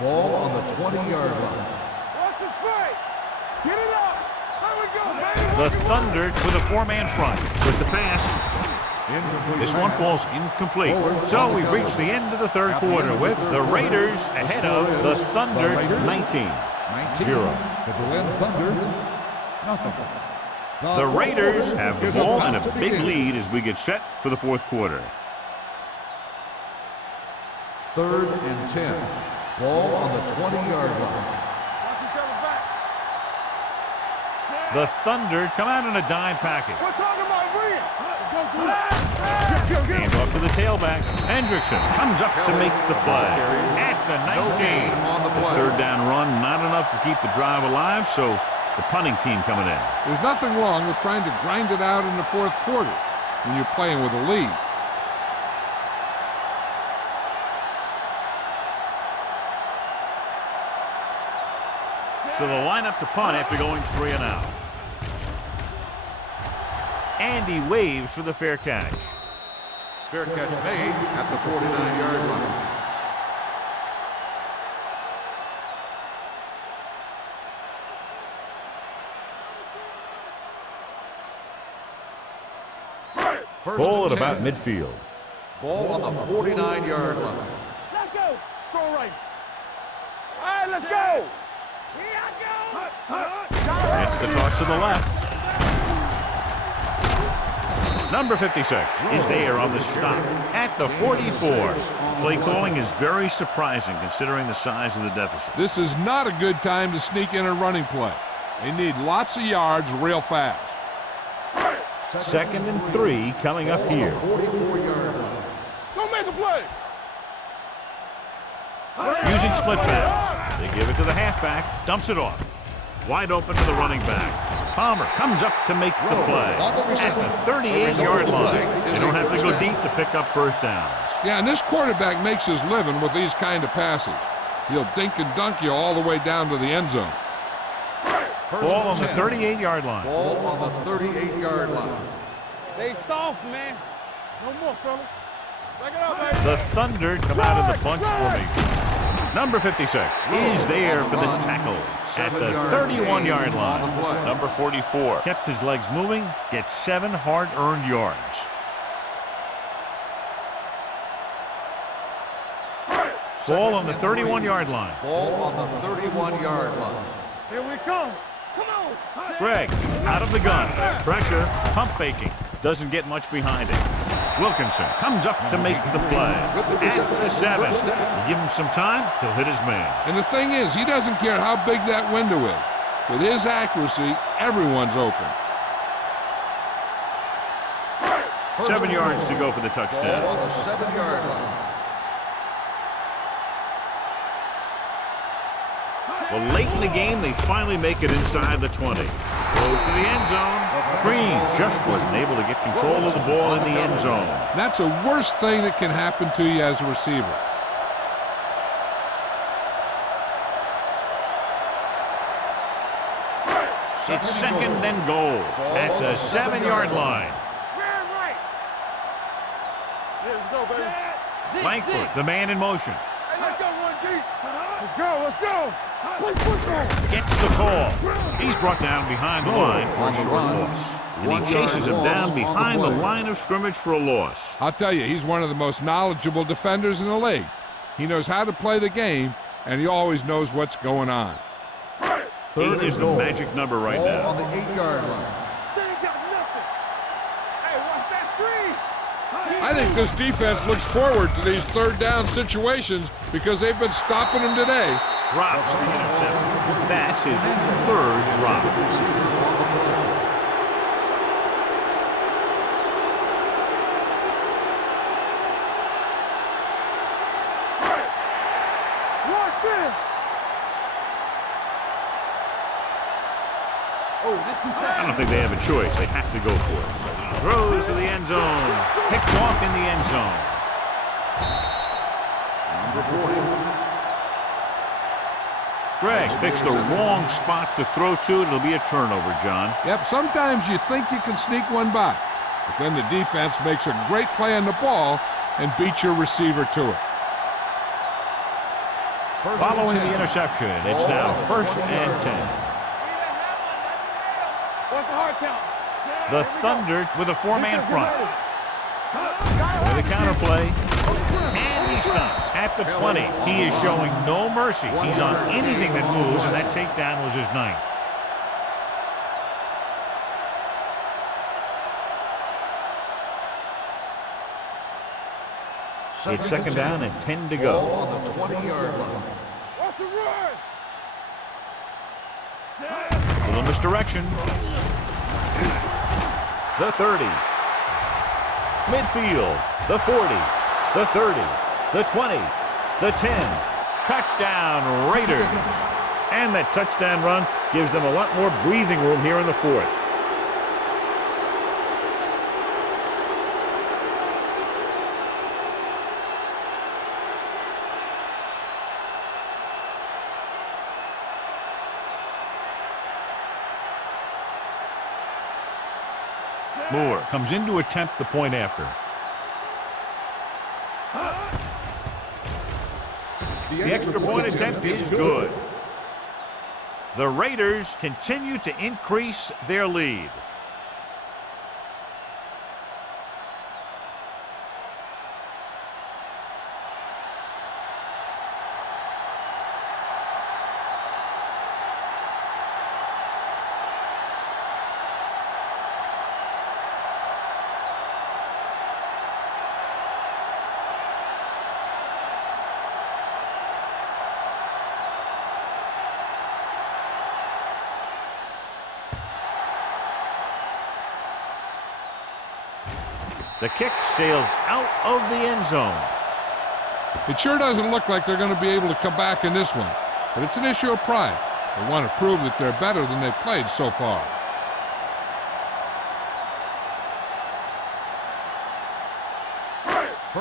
Ball on the 20-yard line. Watch the play. Get it up. There we go, baby. The Thunder with a 4-man front with the pass. Incomplete This one pass. falls incomplete. So we've reached the end of the third quarter with the Raiders ahead of the Thunder 19-0. 19. The Berlin Thunder, nothing. The Raiders have the ball and a big lead as we get set for the fourth quarter. Third and 10. Ball on the 20-yard line. Watch each other back. The Thunder come out in a dime package. We're talking about Rhea. Let's go through that. Get Hand off to the tailback. Hendrickson comes up to make the play at the 19. on the play. Third down run, not enough to keep the drive alive, so the punting team coming in. There's nothing wrong with trying to grind it out in the fourth quarter when you're playing with a lead. So they'll line up to punt after going 3 and out. Andy waves for the fair catch. Fair catch made at the 49-yard line. First Ball at and about 10. midfield. Ball on the 49-yard line. Let's go. Strong right. All right, let's go. Here I go. That's the toss to the left. Number 56 is there on the stop at the 44. Play calling is very surprising considering the size of the deficit. This is not a good time to sneak in a running play. They need lots of yards real fast. Second and 3 coming up here. 44-yard line. Don't make a play. Using split pass. They give it to the halfback, dumps it off. Wide open to the running back. Palmer comes up to make the play at the 38-yard line. They don't have to go deep to pick up first downs. Yeah, and this quarterback makes his living with these kind of passes. He'll dink and dunk you all the way down to the end zone. Ball on the 38-yard line. Ball on the 38-yard line. They soft, man. No more, fellas. Back it up, baby. The Thunder come out in the bunch formation. Number 56 is there for the tackle at the 31-yard line. Number 44 kept his legs moving, gets 7 hard-earned yards. Ball on the 31-yard line. Ball on the 31-yard line. Here we come. Come on. Greg out of the gun. Pressure, pump faking. Doesn't get much behind it. Wilkinson comes up to make the play. At the 7. You give him some time, he'll hit his man. And the thing is, he doesn't care how big that window is. With his accuracy, everyone's open. 7 yards to go for the touchdown. Ball on the 7-yard line. Well, late in the game, they finally make it inside the 20. Goes to the end zone. Green just wasn't able to get control of the ball in the end zone. That's the worst thing that can happen to you as a receiver. It's second and goal at the 7-yard line. Right. Let's go, baby. Langford, the man in motion. Hey, let's go, 1G. Let's go. Play football. Gets the call. He's brought down behind the line for a short loss. And he chases him down behind the line of scrimmage for a loss. I'll tell you, he's one of the most knowledgeable defenders in the league. He knows how to play the game, and he always knows what's going on. 8 is the magic number right Ball now. on the 8-yard line. They ain't got nothing. Hey, watch that screen. I think this defense looks forward to these third down situations because they've been stopping them today. Drops the interception. That's his 3rd drop. Watch it. I don't think they have a choice. They have to go for it. Throws to the end zone. Picked off in the end zone. Number 40. Greg picks the wrong spot to throw to. It'll be a turnover, John. Yep, sometimes you think you can sneak one by, but then the defense makes a great play on the ball and beats your receiver to it. Following the interception, it's now 1st and 10. What's the hard count? The Thunder with a 4-man front. With a counterplay. And he's stopped at the 20. He is showing no mercy. He's on anything that moves, and that takedown was his 9th. It's 2nd down and 10 to go. Ball on the 20-yard line. Watch the run. Little misdirection. The 30. Midfield. The 40. The 30. The 20. The 10. Touchdown, Raiders. And that touchdown run gives them a lot more breathing room here in the 4th. Moore comes in to attempt the point after. The extra point attempt is good. The Raiders continue to increase their lead. The kick sails out of the end zone. It sure doesn't look like they're going to be able to come back in this one, but it's an issue of pride. They want to prove that they're better than they've played so far.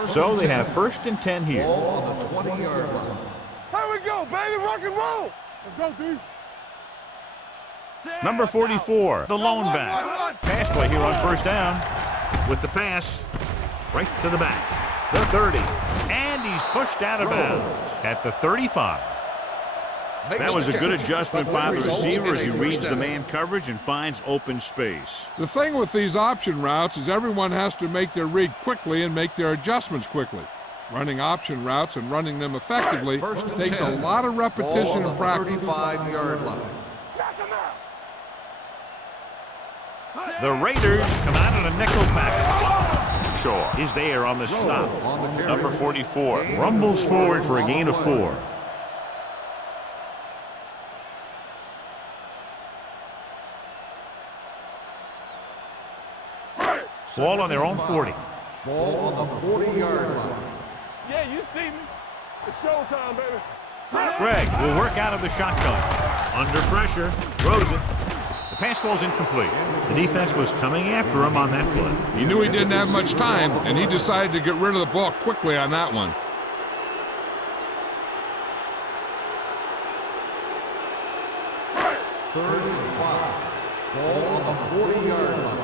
So they have 1st and 10 here. Ball on the 20-yard line. Here we go, baby. Rock and roll. Let's go, D. Number 44, the lone back. Pass play here on 1st down. With the pass, right to the back. The 30. And he's pushed out of bounds at the 35. That was a good adjustment by the receiver as he reads the man coverage and finds open space. The thing with these option routes is everyone has to make their read quickly and make their adjustments quickly. Running option routes and running them effectively takes a lot of repetition and practice. 35-yard line. The Raiders come out in a nickel package. Shaw is there on the stop. Number 44 rumbles forward for a gain of 4. Ball on their own 40. Ball on the 40-yard line. Yeah, you see me. It's showtime, baby. Greg will work out of the shotgun. Under pressure, throws it. The pass falls incomplete. The defense was coming after him on that play. He knew he didn't have much time, and he decided to get rid of the ball quickly on that one. Third and 5. Ball on the 40-yard line.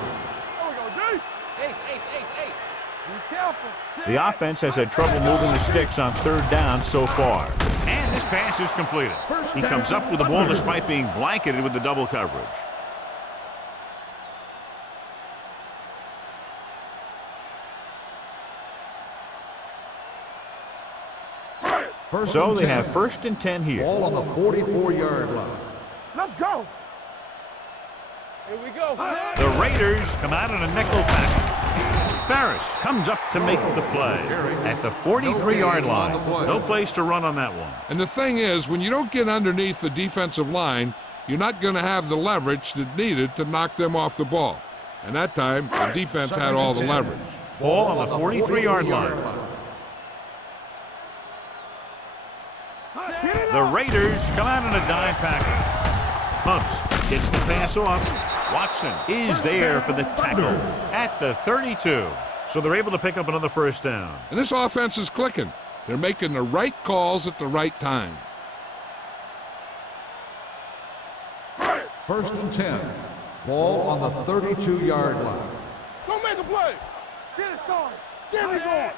Be careful. The offense has had trouble moving the sticks on 3rd down so far. And this pass is completed. He comes up with the ball despite being blanketed with the double coverage. So they have 1st and 10 here. Ball on the 44-yard line. Let's go. Here we go. The Raiders come out in a nickel package. Ferris comes up to make the play at the 43-yard line. No place to run on that one. And the thing is, when you don't get underneath the defensive line, you're not going to have the leverage that's needed to knock them off the ball. And that time, the defense had all the leverage. Ball on the 43-yard line. The Raiders come out in a dime package. Pumps, gets the pass off. Watson is there for the tackle at the 32. So they're able to pick up another 1st down. And this offense is clicking. They're making the right calls at the right time. 1st and 10. Ball on the 32-yard line. Go make a play. Get it started. Get it going.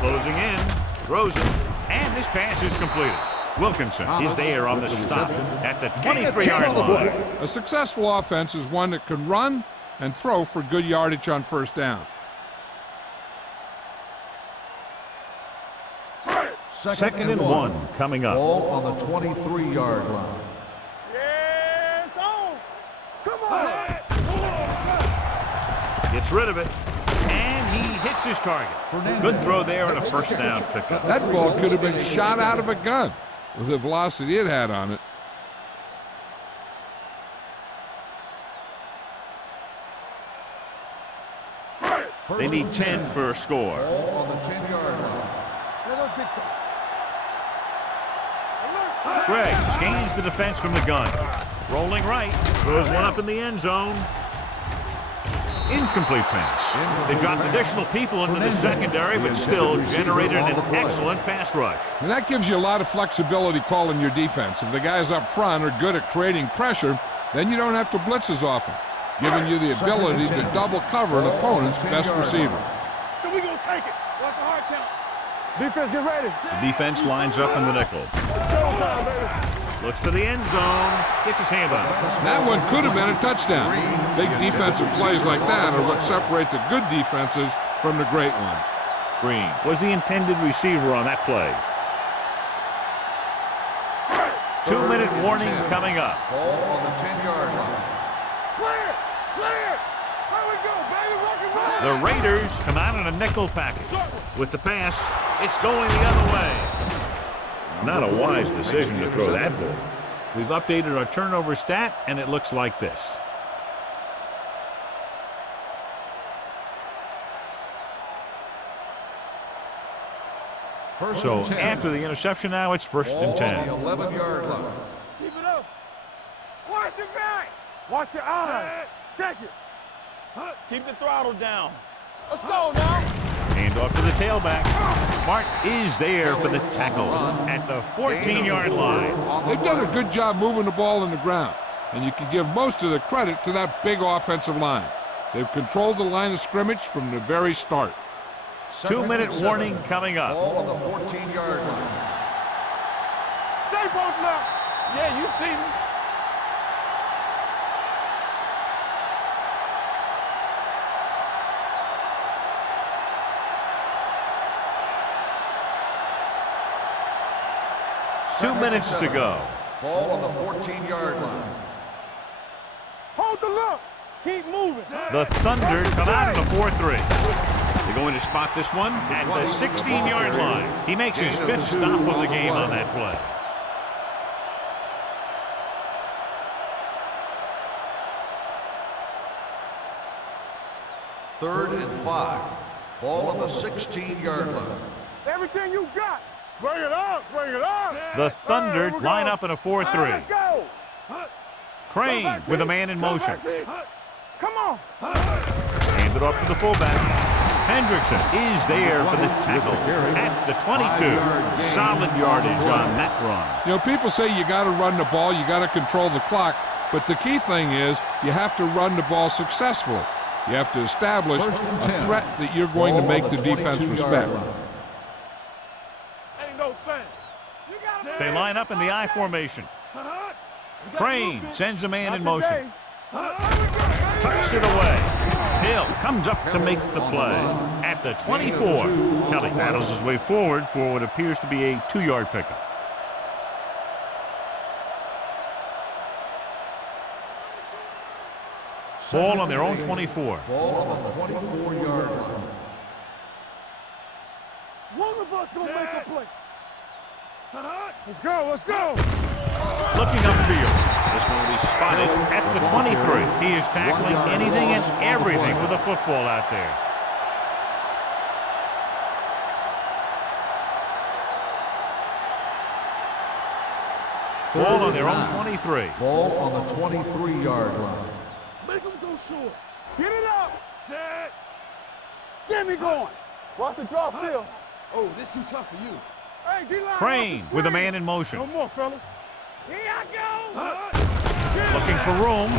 Closing in, throws it, and this pass is completed. Wilkinson is there on the stop at the 23-yard line. A successful offense is one that can run and throw for good yardage on 1st down. 2nd and 1 coming up. Ball on the 23-yard line. Yes, on. Come on. Gets rid of it, and he hits his target. Good throw there and a 1st down pickup. That ball could have been shot out of a gun with the velocity it had on it. They need 10 for a score. Ball on the 10-yard line. Let us get to Greg scans the defense from the gun. Rolling right, throws one up in the end zone. Incomplete pass. They dropped additional people into the secondary, but still generated an excellent pass rush. And that gives you a lot of flexibility calling your defense. If the guys up front are good at creating pressure, then you don't have to blitz as often, giving you the ability to double cover an opponent's best receiver. So we're going to take it. Watch the hard count. Defense, get ready. The defense lines up in the nickel. Showtime, baby. Looks to the end zone. Gets his hand on it. That one could have been a touchdown. Big defensive plays like that are what separate the good defenses from the great ones. Green was the intended receiver on that play. 2-minute warning coming up. Ball on the 10-yard line. Clear. Clear. There we go, baby. Rock and roll. The Raiders come out in a nickel package. With the pass, it's going the other way. Not a wise decision to throw that ball. We've updated our turnover stat, and it looks like this. So after the interception now, it's 1st and 10. Ball on the 11-yard line. Keep it up. Watch the back. Watch your eyes. Check it. Keep the throttle down. Let's go now. Handoff to the tailback. Mark is there for the tackle at the 14-yard line. They've done a good job moving the ball in the ground, and you can give most of the credit to that big offensive line. They've controlled the line of scrimmage from the very start. 2-minute warning coming up. Ball on the 14-yard line. Stay posted up. Yeah, you see me. Two minutes to go. Ball on the 14-yard line. Hold the look. Keep moving. The Thunder come out in a 4-3. They're going to spot this one at the 16-yard line. He makes his 5th stop of the game on that play. Third and 5. Ball on the 16-yard line. Everything you got. Bring it up. Bring it up. The Thunder Hey, line up in a 4-3. Let's go. Crane with a man in motion. Come on. Hand it off to the fullback. Hendrickson is there for the tackle at the 22. Solid yardage on that run. You know, people say you got to run the ball, you got to control the clock, but the key thing is you have to run the ball successfully. You have to establish a threat that you're going to make the defense respect. Ain't no thing. They line up in the I formation. Crane sends a man in motion. Tucks it away. Hill comes up to make the play at the 24. Kelly battles his way forward for what appears to be a 2-yard pickup. Ball on their own 24. Ball on the 24-yard line. One of us gonna make a play. Let's go. Let's go. Looking upfield. This one will be spotted at the 23. He is tackling anything and everything with a football out there. Ball on their own 23. Ball on the 23-yard line. Make him go short. Get it up. Set. Get me going. Watch the draw still. Oh, this too tough for you. Hey, D-line. Crane with a man in motion. No more, fellas. Here I go. Looking for room.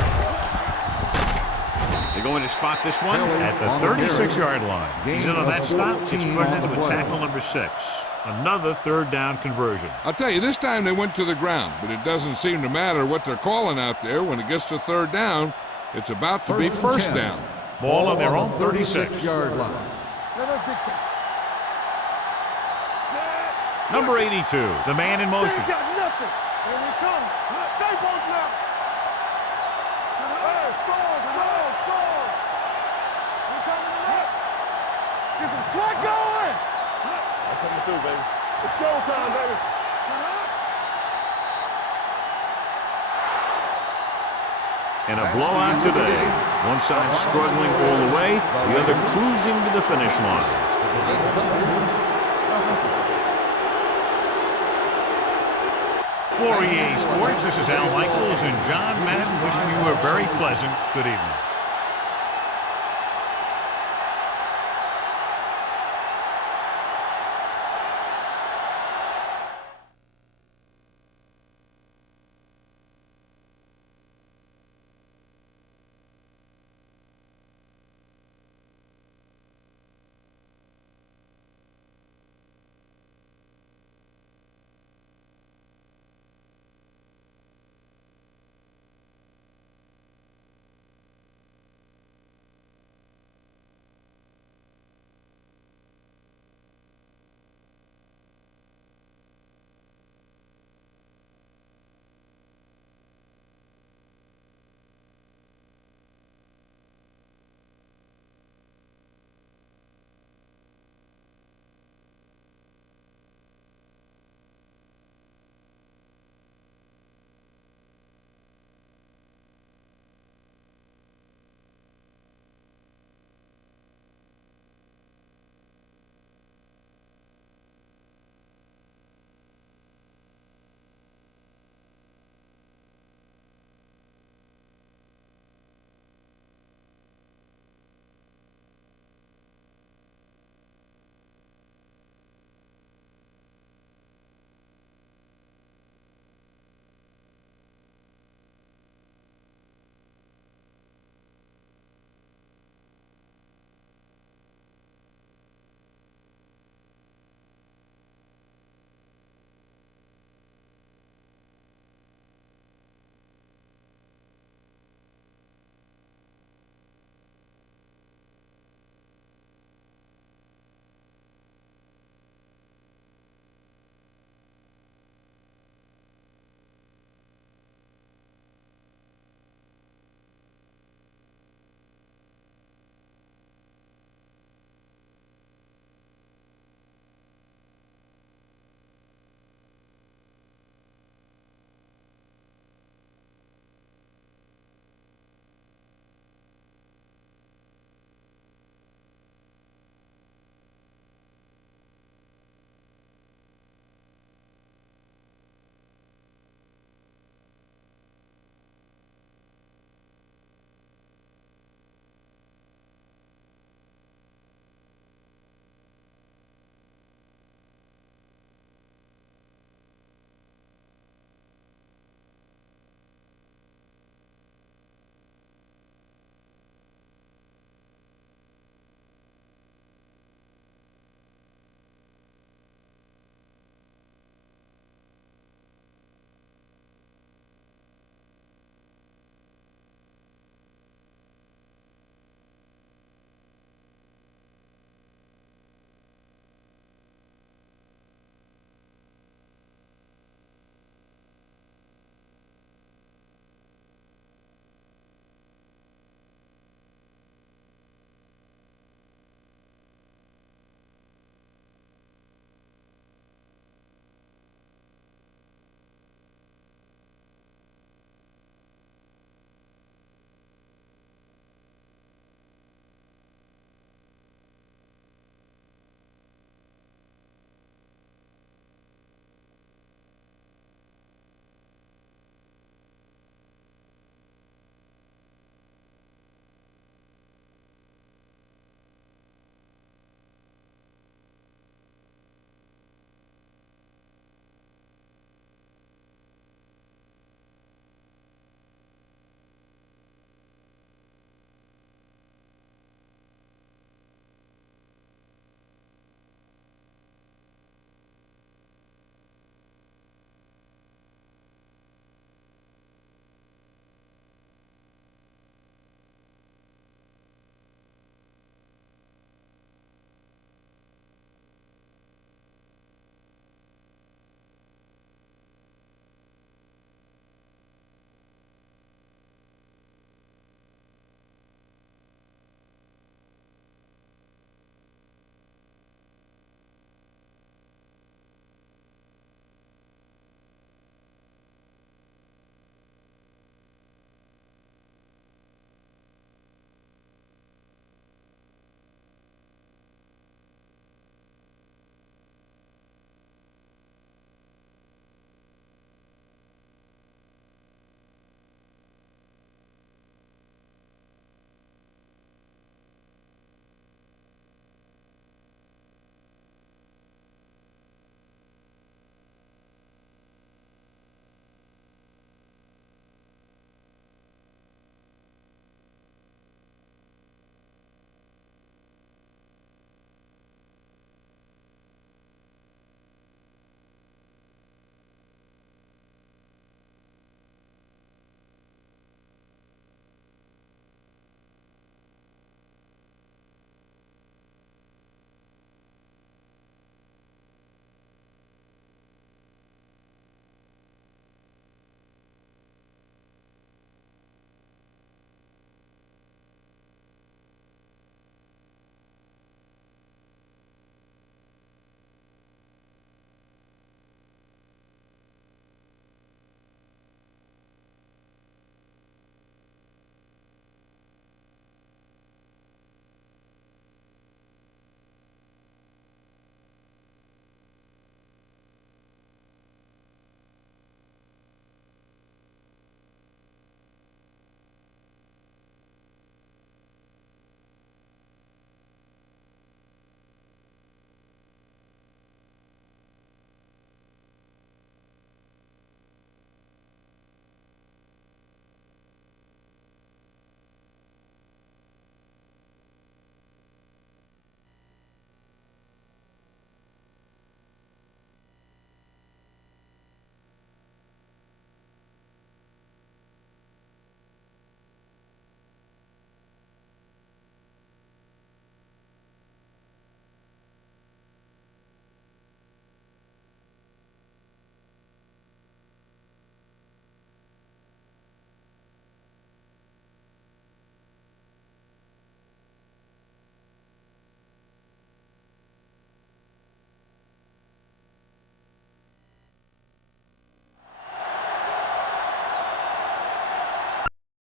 They're going to spot this one at the 36-yard line. He's in on that stop. It's credited with tackle number 6. Another 3rd down conversion. I'll tell you, this time they went to the ground, but it doesn't seem to matter what they're calling out there. When it gets to 3rd down, it's about to be first down. Ball on their own 36-yard line. Let us dictate. Number 82, the man in motion. They got nothing. Here we come. Stay both now. Hey, score. We coming up. Get some slack going. I'm coming through, baby. It's showtime, baby. And a blowout today. One side struggling all the way, the other cruising to the finish line. For EA Sports, this is Al Michaels and John Madden wishing you a very pleasant good evening.